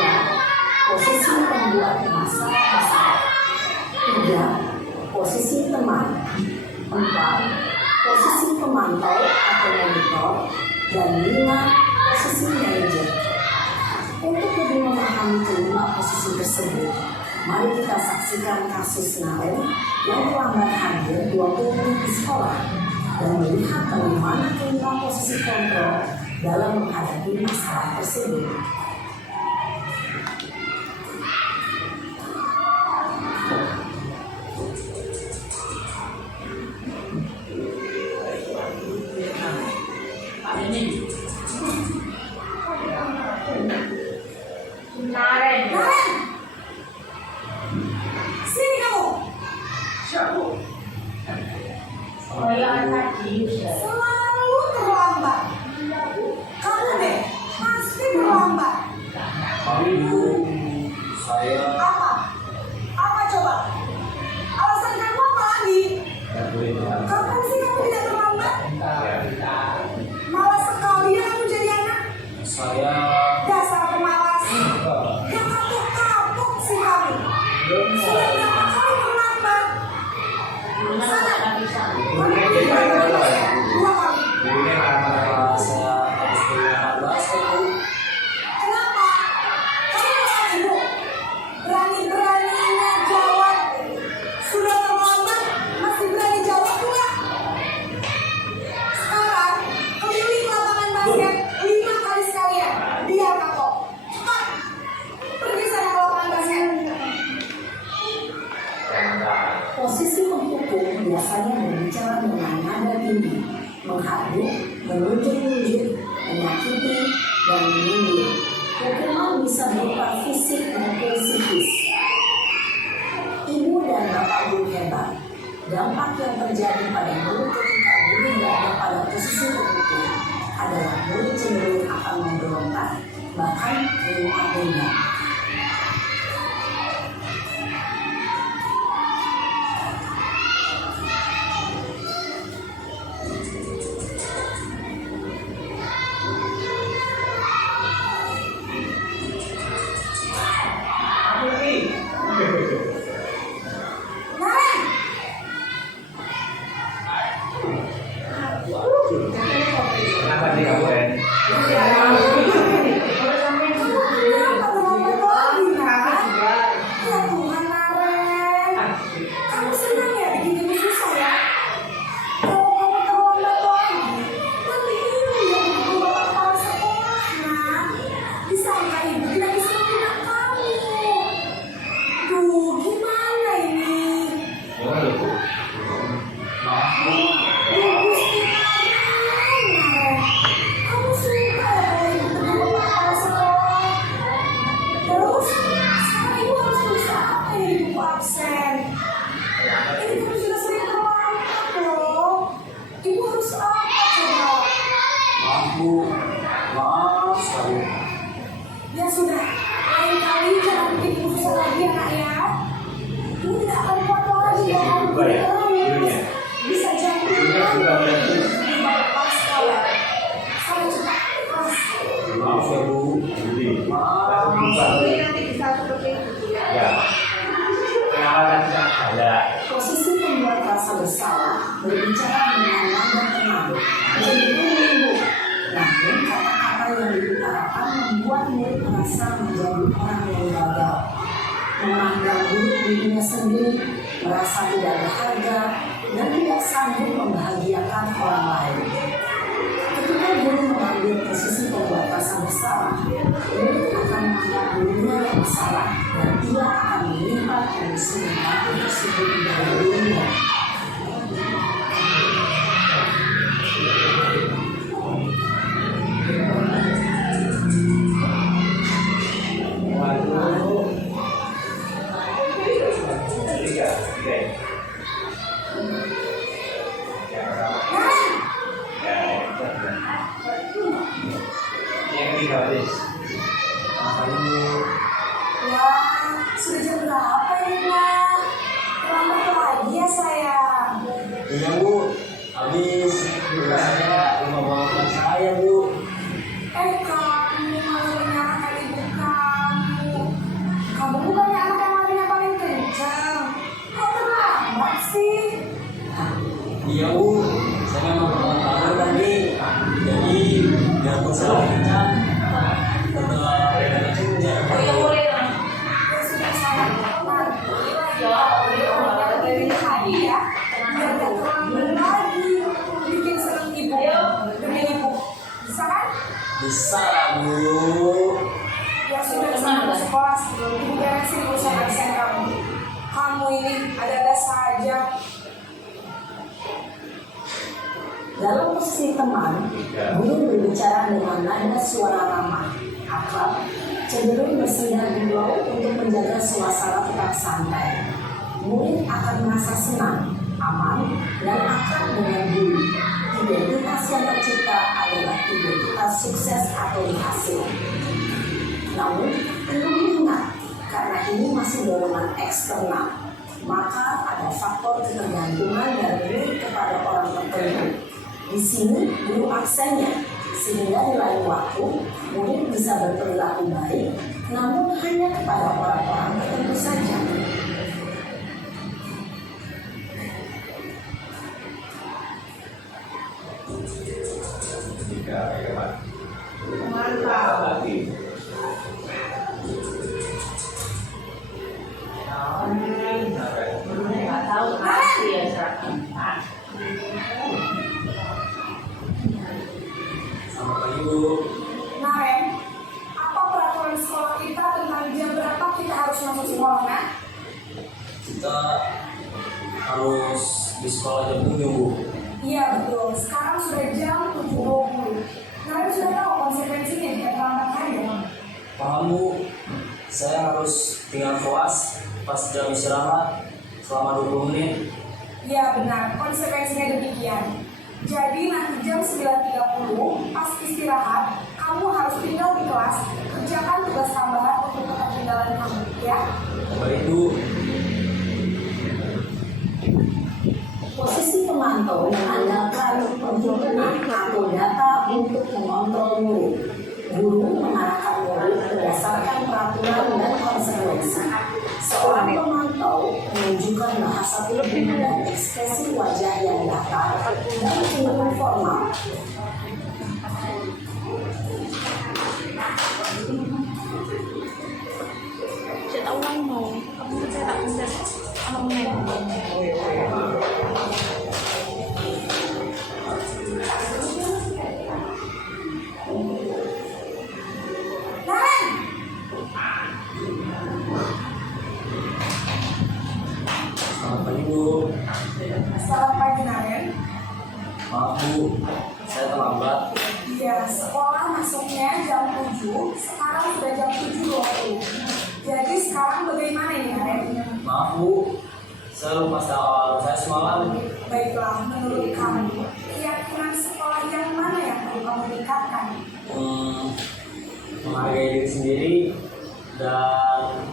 Posisi pembuat masalah, 3. Posisi teman, 4. Posisi pemantau atau monitor, dan 5. Posisi manajer. Untuk lebih memahami kelima posisi tersebut, mari kita saksikan kasus Naren yang terlambat hadir 20 menit di sekolah dan melihat bagaimana kelima posisi kontrol dalam menghadapi masalah tersebut. Naren. Sini kamu. Saya tadi sudah. Selalu terlambat. Kamu deh, pasti terlambat. Saya Apa? Apa coba? Alasan kamu apa lagi? Kapan sih kamu tidak terlambat? Malas sekali ya kamu jadi anak. saya Dasar pemalas. Gak kapok-kapok sih kamu. Sudah berapa kali terlambat? Sana. Kamu tidak terlambat. 2 kali. saya harus berlalas itu. Kenapa? Kamu bukan ibu. Berani-beraninya jawab. Sudah terlambat, masih berani jawab pula. Sekarang, keliling lapangan basket 5 kali sekalian. Biar kapok. Cepat. Pergi sana ke lapangan basket. Posisi penghukum biasanya berbicara dengan nada tinggi, menghadap, menunjuk-nunjuk, menyakiti, dan menyindir. Hukuman bisa berupa fisik maupun psikis. Ibu dan bapak guru hebat. Dampak yang terjadi pada murid ketika guru berada pada posisi penghukum adalah murid cenderung akan memberontak, bahkan rumah denda. kamu kan. Ya sudah, lain kali jangan bikin ibu susah lagi ya nak ya. Ibu tidak akan kuat lagi ya. Bisa jadi lepas kalau saya cepat lepas. Maaf ya Bu. Jadi nanti bisa seperti itu ya. Ya. Pengalaman ada. Posisi pembuat rasa bersalah berbicara dengan nada tenang, cenderung lembut. Namun kata-kata yang diutarakan membuat murid merasa menjadi orang yang gagal, memandang buruk dirinya sendiri, merasa tidak berharga, dan tidak sanggup membahagiakan orang lain. Ketika guru mengambil posisi pembuat rasa bersalah, murid akan menganggap dirinya yang bersalah dan ia akan melihat kondisi negatif tersebut dari dirinya. Wah, sudah jam berapa ini, Nak? Terlambat lagi ya, sayang. Iya Bu, habis tugasnya rumah bawakan saya Bu. Kamu malah menyalahkan ibu kamu. Kamu bukannya anak yang larinya paling kencang. Kok terlambat sih? Iya Bu, saya memang belum tahu tadi. Jadi biarpun saya kencang, Oh iya boleh kan? Ya sudah, sayang. Dari tadi ya. Biar gak terlambat lagi. Bikin seneng ibu. Demi ibu. Bisa kan? bisa lah Bu. Ya sudah, sampai sekolah sebelum ibu beresin urusan absen kamu. Kamu ini ada-ada saja. Dalam posisi teman, guru berbicara dengan nada suara ramah, akrab, cenderung bersendah gurau untuk menjaga suasana tetap santai. Murid akan merasa senang, aman, dan akrab dengan guru. Identitas yang tercipta adalah identitas sukses atau berhasil. Namun, perlu diingat, karena ini masih dorongan eksternal, maka ada faktor ketergantungan dari murid kepada orang tertentu. Di sini, guru aksennya, sehingga di lain waktu, murid bisa berperilaku baik, namun hanya kepada orang-orang tertentu saja. Mantap. Lagi. Nggak tahu pasti ya seragam. Selamat pagi Bu. Nah, Ren, apa peraturan sekolah kita tentang jam berapa kita harus masuk sekolah, Nak? Kita harus di sekolah jam 7 Bu. Iya, betul. Sekarang sudah jam 7.20. Nah, Ren sudah tahu konsekuensinya jika terlambat hari. Paham Bu, saya harus tinggal kelas pas jam istirahat selama 20 menit. Iya, benar. Konsekuensinya demikian. Jadi nanti jam 9.30 pas istirahat, kamu harus tinggal di kelas, kerjakan tugas tambahan untuk ketertinggalan kamu, ya. Baik Bu. Posisi pemantau mengandalkan penghitungan atau data untuk mengontrol murid. Guru mengarahkan murid berdasarkan peraturan dan konsekuensi. Seorang pemantau menunjukkan bahasa tubuh dan ekspresi wajah yang datar dan cenderung formal. sekolah masuknya jam 7, sekarang sudah jam 7.20. Jadi sekarang bagaimana ini, Karen? Maaf Bu, saya lupa soal saya semalam. Baiklah, menurut kamu, keyakinan sekolah yang mana yang perlu kamu tingkatkan? Menghargai diri sendiri dan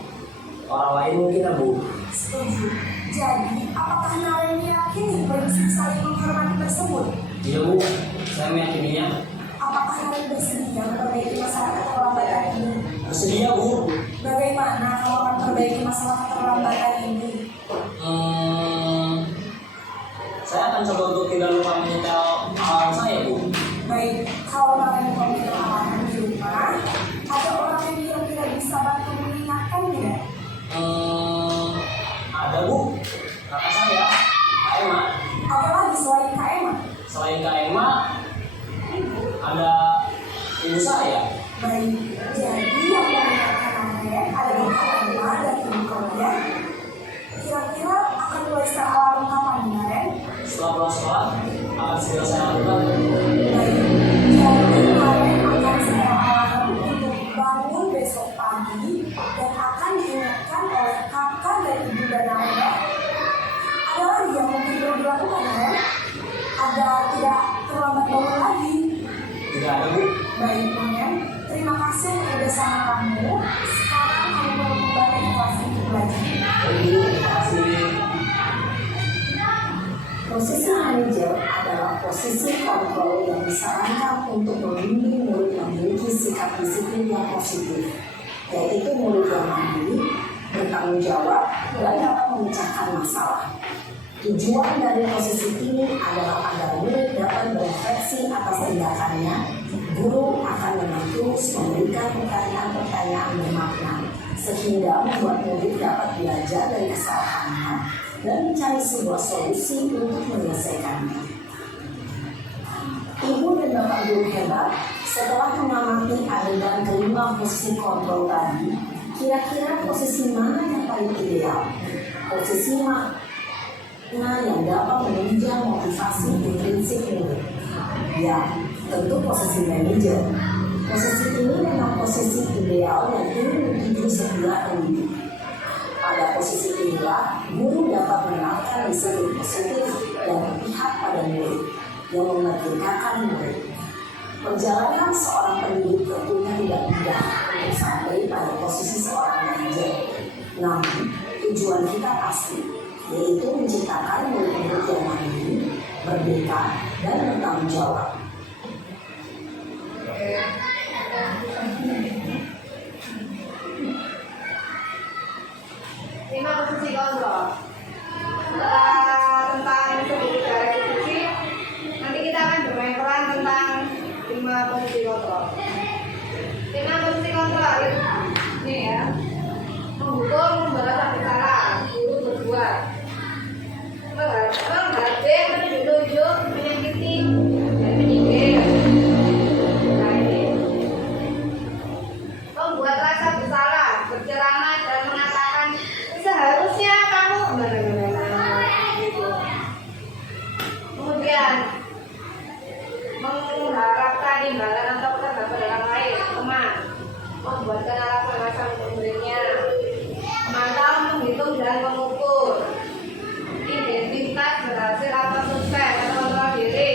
orang lain mungkin ya Bu. Setuju. Jadi, apakah Naren meyakini prinsip saling menghormati tersebut? Iya Bu, saya meyakininya. Apakah Naren bersedia memperbaiki masalah keterlambatan ini? Bersedia Bu. Bagaimana kalau akan memperbaiki masalah keterlambatan ini? Saya akan coba untuk tidak lupa menyetel alarm saya Bu. Baik, kalau Naren komputer alarm di rumah, ada orang yang kira-kira bisa bantu mengingatkan tidak? Ada Bu, kakak saya, Kak Emma. Ada lagi selain Kak Emma? Selain Kak Emma, ada ibu saya. Baik, jadi yang mengingatkan Naren adalah Kak Emma dan ibu kalian. Kira-kira akan mulai setelah alarm kapan, Naren? Setelah pulang sekolah, akan segera saya lakukan. Baik, jadi Naren akan setelah alarm untuk bangun besok pagi dan akan diingatkan oleh kakak dan ibu dan Naren. Ada lagi yang mungkin perlu dilakukan, Naren? Agar tidak terlambat bangun lagi. Tidak ada Bu. Baik, Naren. Terima kasih sudah sama kamu. Sekarang kamu mau kembali ke kelas itu lagi. Baik Bu, terima kasih. Posisi manajer adalah posisi kontrol yang disarankan untuk membimbing murid memiliki sikap disiplin yang positif, yaitu murid yang mandiri, bertanggung jawab, dan dapat memecahkan masalah. Tujuan dari posisi ini adalah agar murid dapat berefleksi atas tindakannya. Guru akan dengan terus memberikan pertanyaan-pertanyaan bermakna, sehingga membuat murid dapat belajar dari kesalahannya dan mencari sebuah solusi untuk menyelesaikannya. Ibu dan Bapak guru hebat, setelah mengamati adegan kelima posisi kontrol tadi, kira-kira posisi mana yang paling ideal? Posisi mana yang dapat menunjang motivasi intrinsik murid? Ya, tentu posisi manajer. Posisi ini memang posisi ideal yang ingin dituju setiap pendidik. Pada posisi inilah, guru dapat menerapkan disiplin positif dan berpihak pada murid yang memerdekakan murid. Perjalanan seorang pendidik tentunya tidak mudah untuk sampai pada posisi seorang manajer. Namun, tujuan kita pasti, yaitu menciptakan murid-murid yang mandiri, merdeka, dan bertanggung jawab. Lima posisi kontrol. Setelah tentang sedikit cara diskusi, nanti kita akan bermain peran tentang 5 posisi kontrol. 5 posisi kontrol ini ya. Menghukum, membalas bersalah, guru berbuat, menghargai, menunjuk, menyakiti, dan menyindir. Nah ini membuat rasa bersalah, berceramah dan mengatakan seharusnya kamu gitu. Kemudian mengharapkan imbalan atau terhadap orang lain, teman, membuatkan alasan-alasan untuk muridnya, memantau, menghitung dan mengukur identitas berhasil atau sukses atau kontrol diri,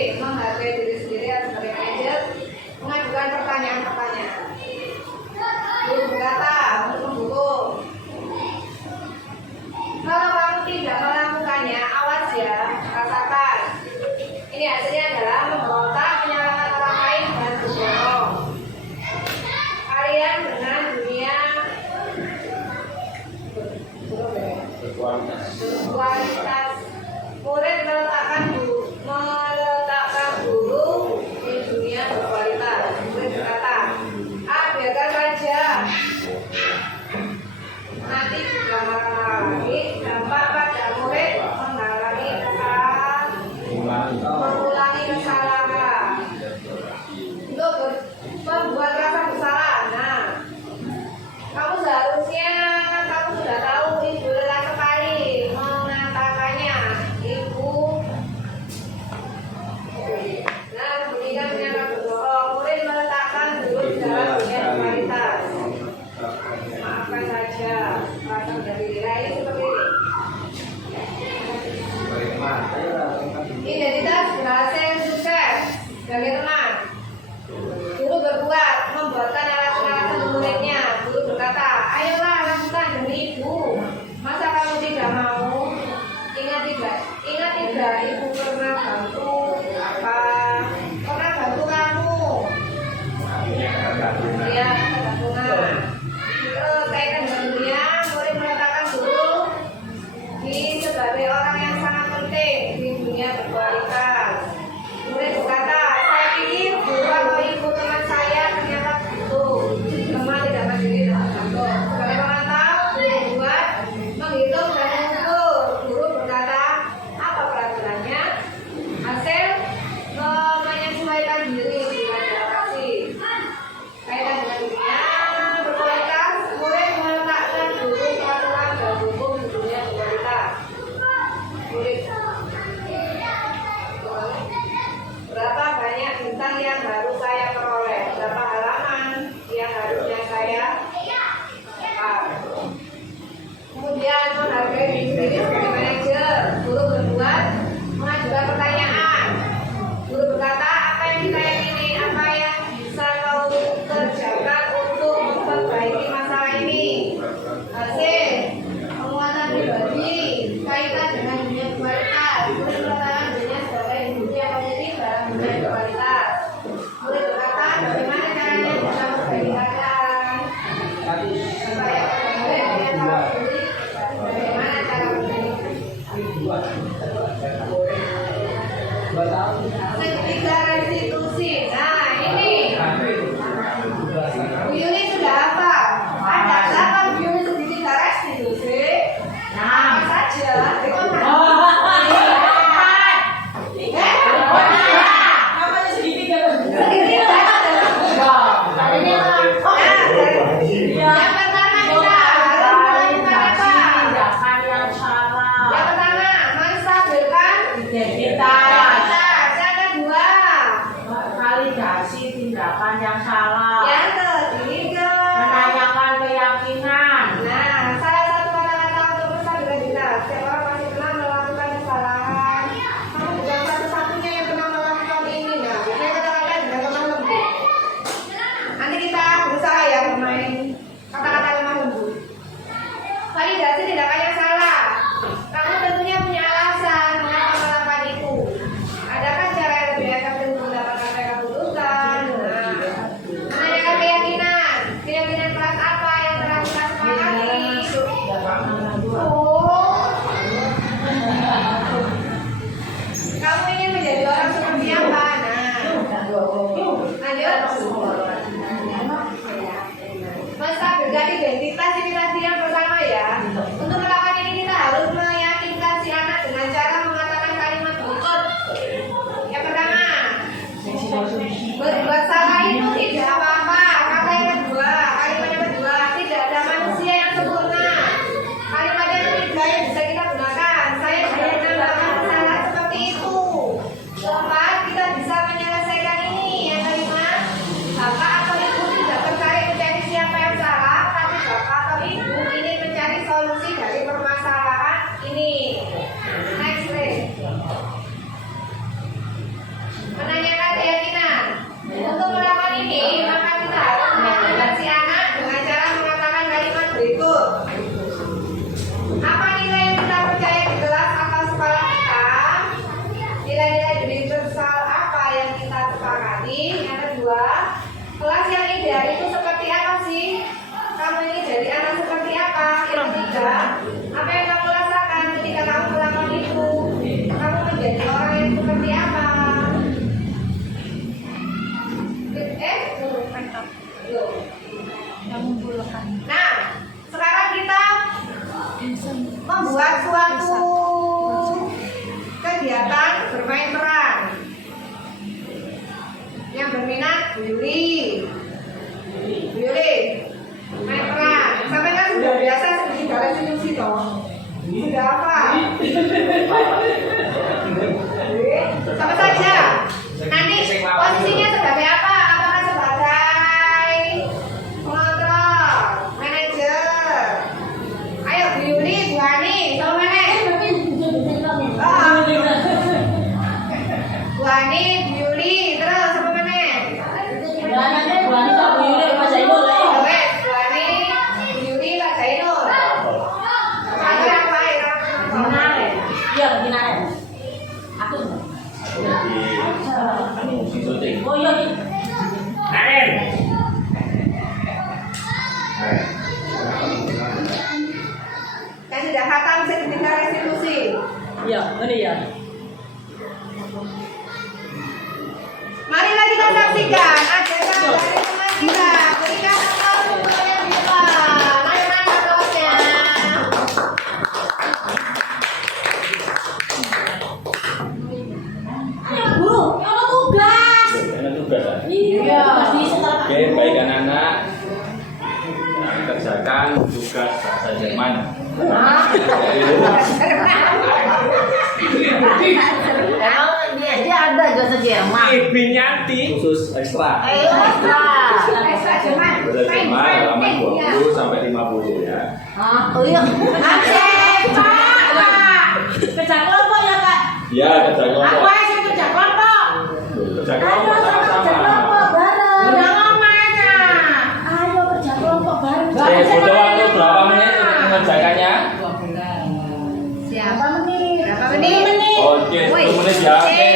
tindakan yang salah. Yang ketiga, Menanyakan keyakinan. nah, salah satu kata-kata untuk bersabda. Setiap orang pasti pernah melakukan kesalahan. Kamu bukan satu-satunya yang pernah melakukan ini. Nah, biasanya kata-kata juga lemah lembut. Nanti kita berusaha ya bermain kata-kata lemah lembut. Validasi tindakan yang salah. Kamu tentunya punya alasan mengapa melakukan itu. Adakah cara yang lebih efektif untuk mendapatkan apa yang kamu butuhkan? Nah, menanyakan keyakinan. Keyakinan kelas apa yang telah kita sepakati? Oh. Kamu ingin menjadi orang seperti apa? Nah, lanjut. Menstabilkan identitas ini tadi yang pertama ya. Untuk melakukan ini kita harus meyakinkan si anak dengan cara mengatakan kalimat berikut. Yang pertama, berbuat salah itu tidak apa-apa. Kata yang kedua, kalimat yang kedua, tidak ada manusia yang sempurna. Kalimat yang ketiga yang bisa kita gunakan, saya tidak pernah melakukan kesalahan seperti itu. Keempat, kita bisa menyelesaikan ini. Yang kelima, bapak atau ibu tidak tertarik mencari siapa yang salah, tapi bapak atau ibu ingin mencari solusi dari permasalahan ini. Next please. Menanyakan keyakinan. Untuk melakukan ini, maka kita harus meyakinkan si anak dengan cara mengatakan kalimat berikut. Apa nilai yang kita percaya di kelas atau sekolah kita? Nilai-nilai universal apa yang kita sepakati? Yang kedua, kelas yang ideal itu seperti apa sih? Kamu ini jadi anak seperti apa? Yang ketiga, apa yang kamu rasakan ketika kamu melakukan itu? Kamu menjadi orang yang seperti apa? Nah, sekarang kita membuat suatu kegiatan bermain peran. Yang berminat Bu Yuli, main peran. Sampai kan sudah biasa sedikit resolusi toh. Sudah apa? Sama saja. Nanti posisinya sebagai apa? Apakah sebagai pengontrol, manajer? Ayo Bu Yuli, Bu Ani, sama mana? Bu Ani, Bu Yuli, terus sama mana? Buananya Bu Ani sama Bu Yuli, Mas Zainul lah ya. Wes, Bu Ani, Bu Yuli, Pak Zainul. Apa apa ya? Benar. Iya, benar. Aku. Oh iya. Amin. Kan sudah khatam seketika resolusi. Iya, ini ya. Marilah kita saksikan ajaran dari teman kita. Berikan aplaus untuk yang di depan. Ayo mana aplausnya? Ayo guru, yang ada tugas. Enak juga kan? Iya, pasti setelah. Oke, baik anak-anak. Nah, kerjakan tugas bahasa Jerman. Dia ada bahasa Jerman. Ibinyanti. Khusus ekstra. Ekstra Jerman. Bahasa Jerman halaman 20 sampai 50 ya. Oh iya. Pak. Kerja kelompok ya, Kak? Ya, kerja kelompok. Aku aja kerja kelompok. Kerja kelompok sama-sama. Bareng. Udah ngomongnya. Ayo kerja kelompok bareng. Butuh waktu berapa menit untuk mengerjakannya? Siapa menit? Berapa menit? Oke, 10 menit ya. Oke.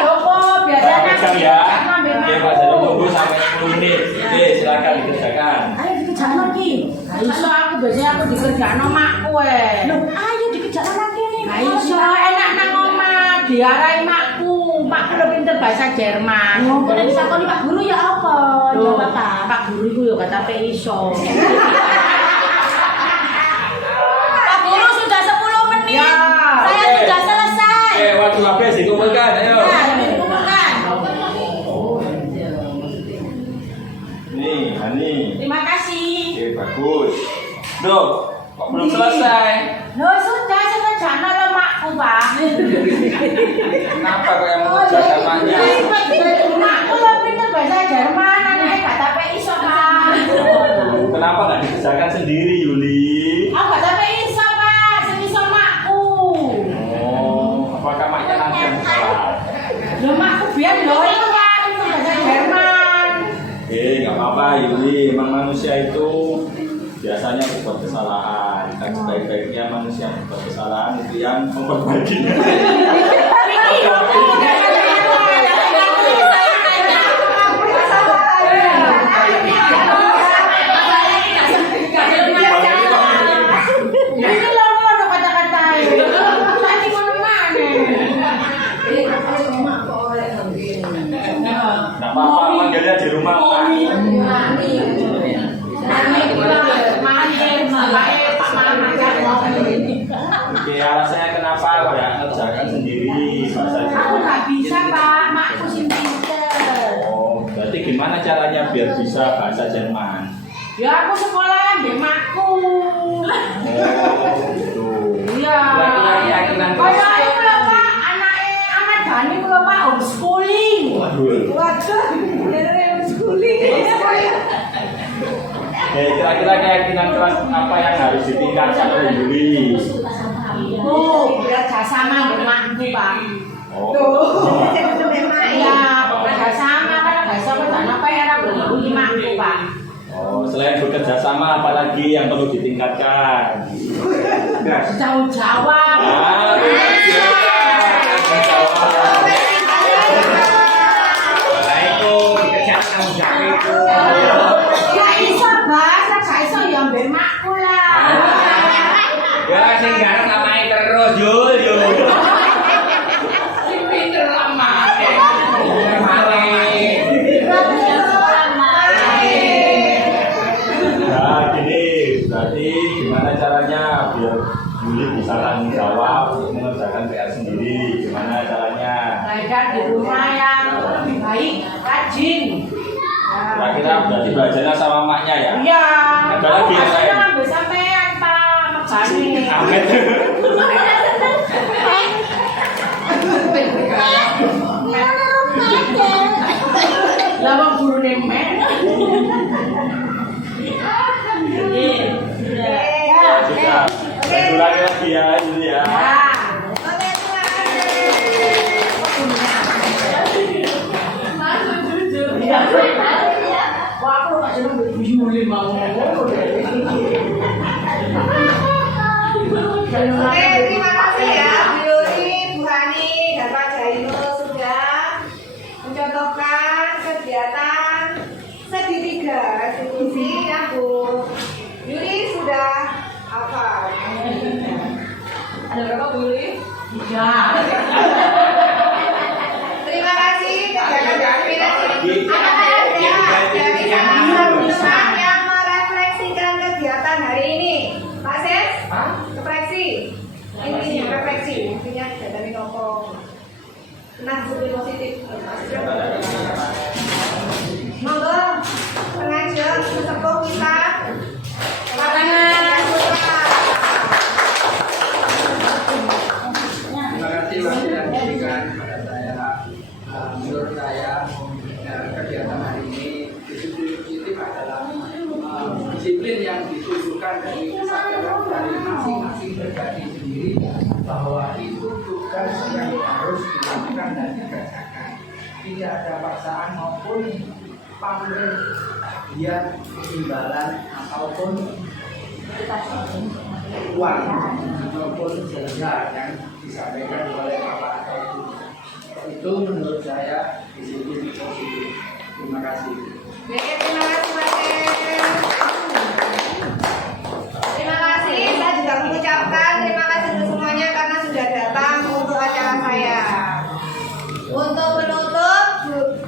Kelompok biasanya Pegang ya. Oke, Pak Jadi tunggu sampai 10 menit. Oke, silakan dikerjakan. Ayo dikerjakan lagi. Iso aku biasanya aku dikerjakan sama makku ayo dikerjakan lagi nih. Iso enak nang omah diarai makku. Makku udah pinter bahasa Jerman. Boleh bisa kok Pak Guru ya apa? Ya kata Pak Guru itu ya kata iso. Pak Guru sudah 10 menit. Ya. Saya Oke. sudah selesai. Oke, waktu habis dikumpulkan. Ayo. Nah, dikumpulkan. Nih, Hani. Terima kasih. Oke, bagus. Duh, kok belum selesai? Loh sudah selesai lo mak rumahku, Pak. Kenapa kok yang mengerjakan maknya? Rumahku lo pinter bahasa Jerman, anaknya gak sampai iso, Pak. Kenapa nggak dikerjakan sendiri, Yuli? Aku gak sampai iso, Pak. Semisal makku. Oh, apakah maknya nanti yang salah? Lo makku biar lo itu Pak, pinter bahasa Jerman. Nggak apa-apa, Yuli. Emang manusia itu biasanya berbuat kesalahan. Dan sebaik-baiknya manusia yang berbuat kesalahan itu yang memperbaikinya. Nggak apa-apa, manggilnya di rumah, Pak. Oke, alasannya kenapa kok ya ngerjakan sendiri bahasa Aku Jerman? gak bisa, Pak. Makku sih pinter. Oh, berarti gimana caranya biar bisa bahasa Jerman? Ya aku sekolah di makku. Oh, gitu. Iya. Kira-kira keyakinan Kayak itu loh Pak, anaknya Ahmad Dhani itu loh Pak, homeschooling. Waduh. Waduh, bener homeschooling. Kira-kira keyakinan kelas apa yang harus ditingkatkan oleh Yuli? Oh, kerjasama dengan makku Pak. Oh. Iya, kerjasama kan kerjasama dan apa era berbunyi makku Pak. Oh, selain bekerja sama apalagi yang perlu ditingkatkan? Jauh jawab. Nah itu dikerjakan tanggung jawab itu. Gak iso bahasa, gak iso yang bermakku lah. Ya sing garap namanya terus Yul. Pinter lama. Nah gini, berarti gimana caranya biar Yuli bisa tanggung jawab mengerjakan PR sendiri? Gimana caranya? Belajar di rumah yang lebih baik, rajin. Kira-kira berarti belajarnya sama maknya ya? Iya. Ada lagi yang Asalnya lain? ngambil sampean Pak, makanya. Amin. Lama guru nemen. Sudah. Saya ulangi lagi ya Yuli ya. Oke, terima kasih. Wah, aku gak seneng Yuli mau. Oke, terima kasih ya Bu Yuli, Bu Hani, dan Pak Jainul sudah mencontohkan kegiatan segitiga restitusi yang Bu Yuli sudah hafal. Ada berapa Bu Yuli? Tiga. Terima kasih kegiatan inspirasi. Ada yang merefleksikan kegiatan hari ini. Pak Ses? Refleksi. Intinya refleksi. Intinya dari nopo. Nah, lebih positif. Monggo pengajar sesepuh kita. Terima kasih waktu yang diberikan kepada saya. Menurut saya kegiatan hari ini disiplin positif adalah disiplin yang ditunjukkan dari kesadaran dari masing-masing pribadi sendiri bahwa itu tugas yang harus dilakukan dan dikerjakan. Tidak ada paksaan maupun pemberian imbalan ataupun uang ataupun denda yang disampaikan oleh Bapak atau Ibu. Itu menurut saya disiplin positif. Terima kasih. Oke, terima kasih Mas Ses. Terima kasih. Saya juga mengucapkan terima kasih untuk semuanya karena sudah datang untuk acara saya. Untuk penutup,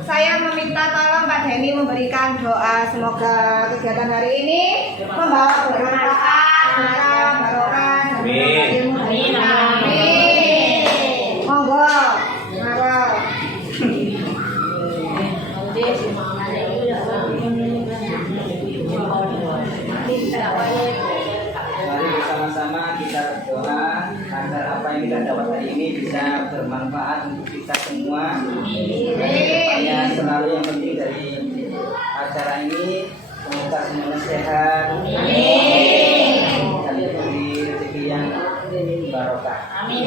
saya meminta tolong Pak Denny memberikan doa semoga kegiatan hari ini membawa bermanfaat, berkah, barokah, dan Amin. Amin. Amin. Monggo. Monggo. Mari bersama-sama kita berdoa agar apa yang kita dapat semuanya sehat. Amin. Kalian beri rezeki yang barokah. Amin.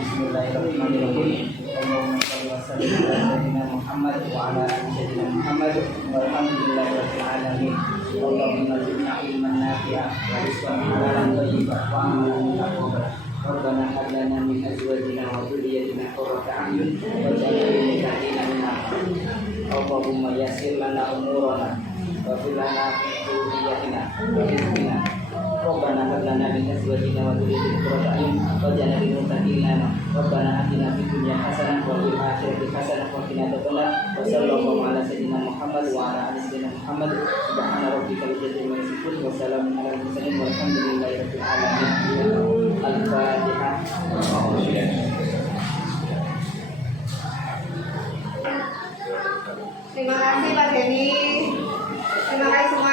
Bismillahirrahmanirrahim. Allahumma shalli wa sallim ala sayyidina Muhammad wa ala ali sayyidina Muhammad walhamdulillahirabbil alamin. Allahumma zidna ilman nafi'an wa rizqan halalan thayyiban wa amalan mutaqabbala. Rabbana hab lana min azwajina wa dhurriyyatina qurrata a'yun waj'alna lil muttaqina imama. Allahumma yassir lana umurana wa fil lana fi dhurriyyatina wa rizqina. Rabbana hab lana min azwajina wa dhurriyyatina qurrata a'yun waj'alna lil muttaqina imama. Rabbana atina fid dunya hasanah wa fil akhirati hasanah wa qina adzabannar. Wa sallallahu ala sayyidina Muhammad wa ala ali sayyidina Muhammad. Subhana rabbika rabbil izzati amma yasifun wa salamun alal mursalin walhamdulillahi rabbil alamin. Al-Fatihah. Terima kasih Pak Denny. Terima kasih semua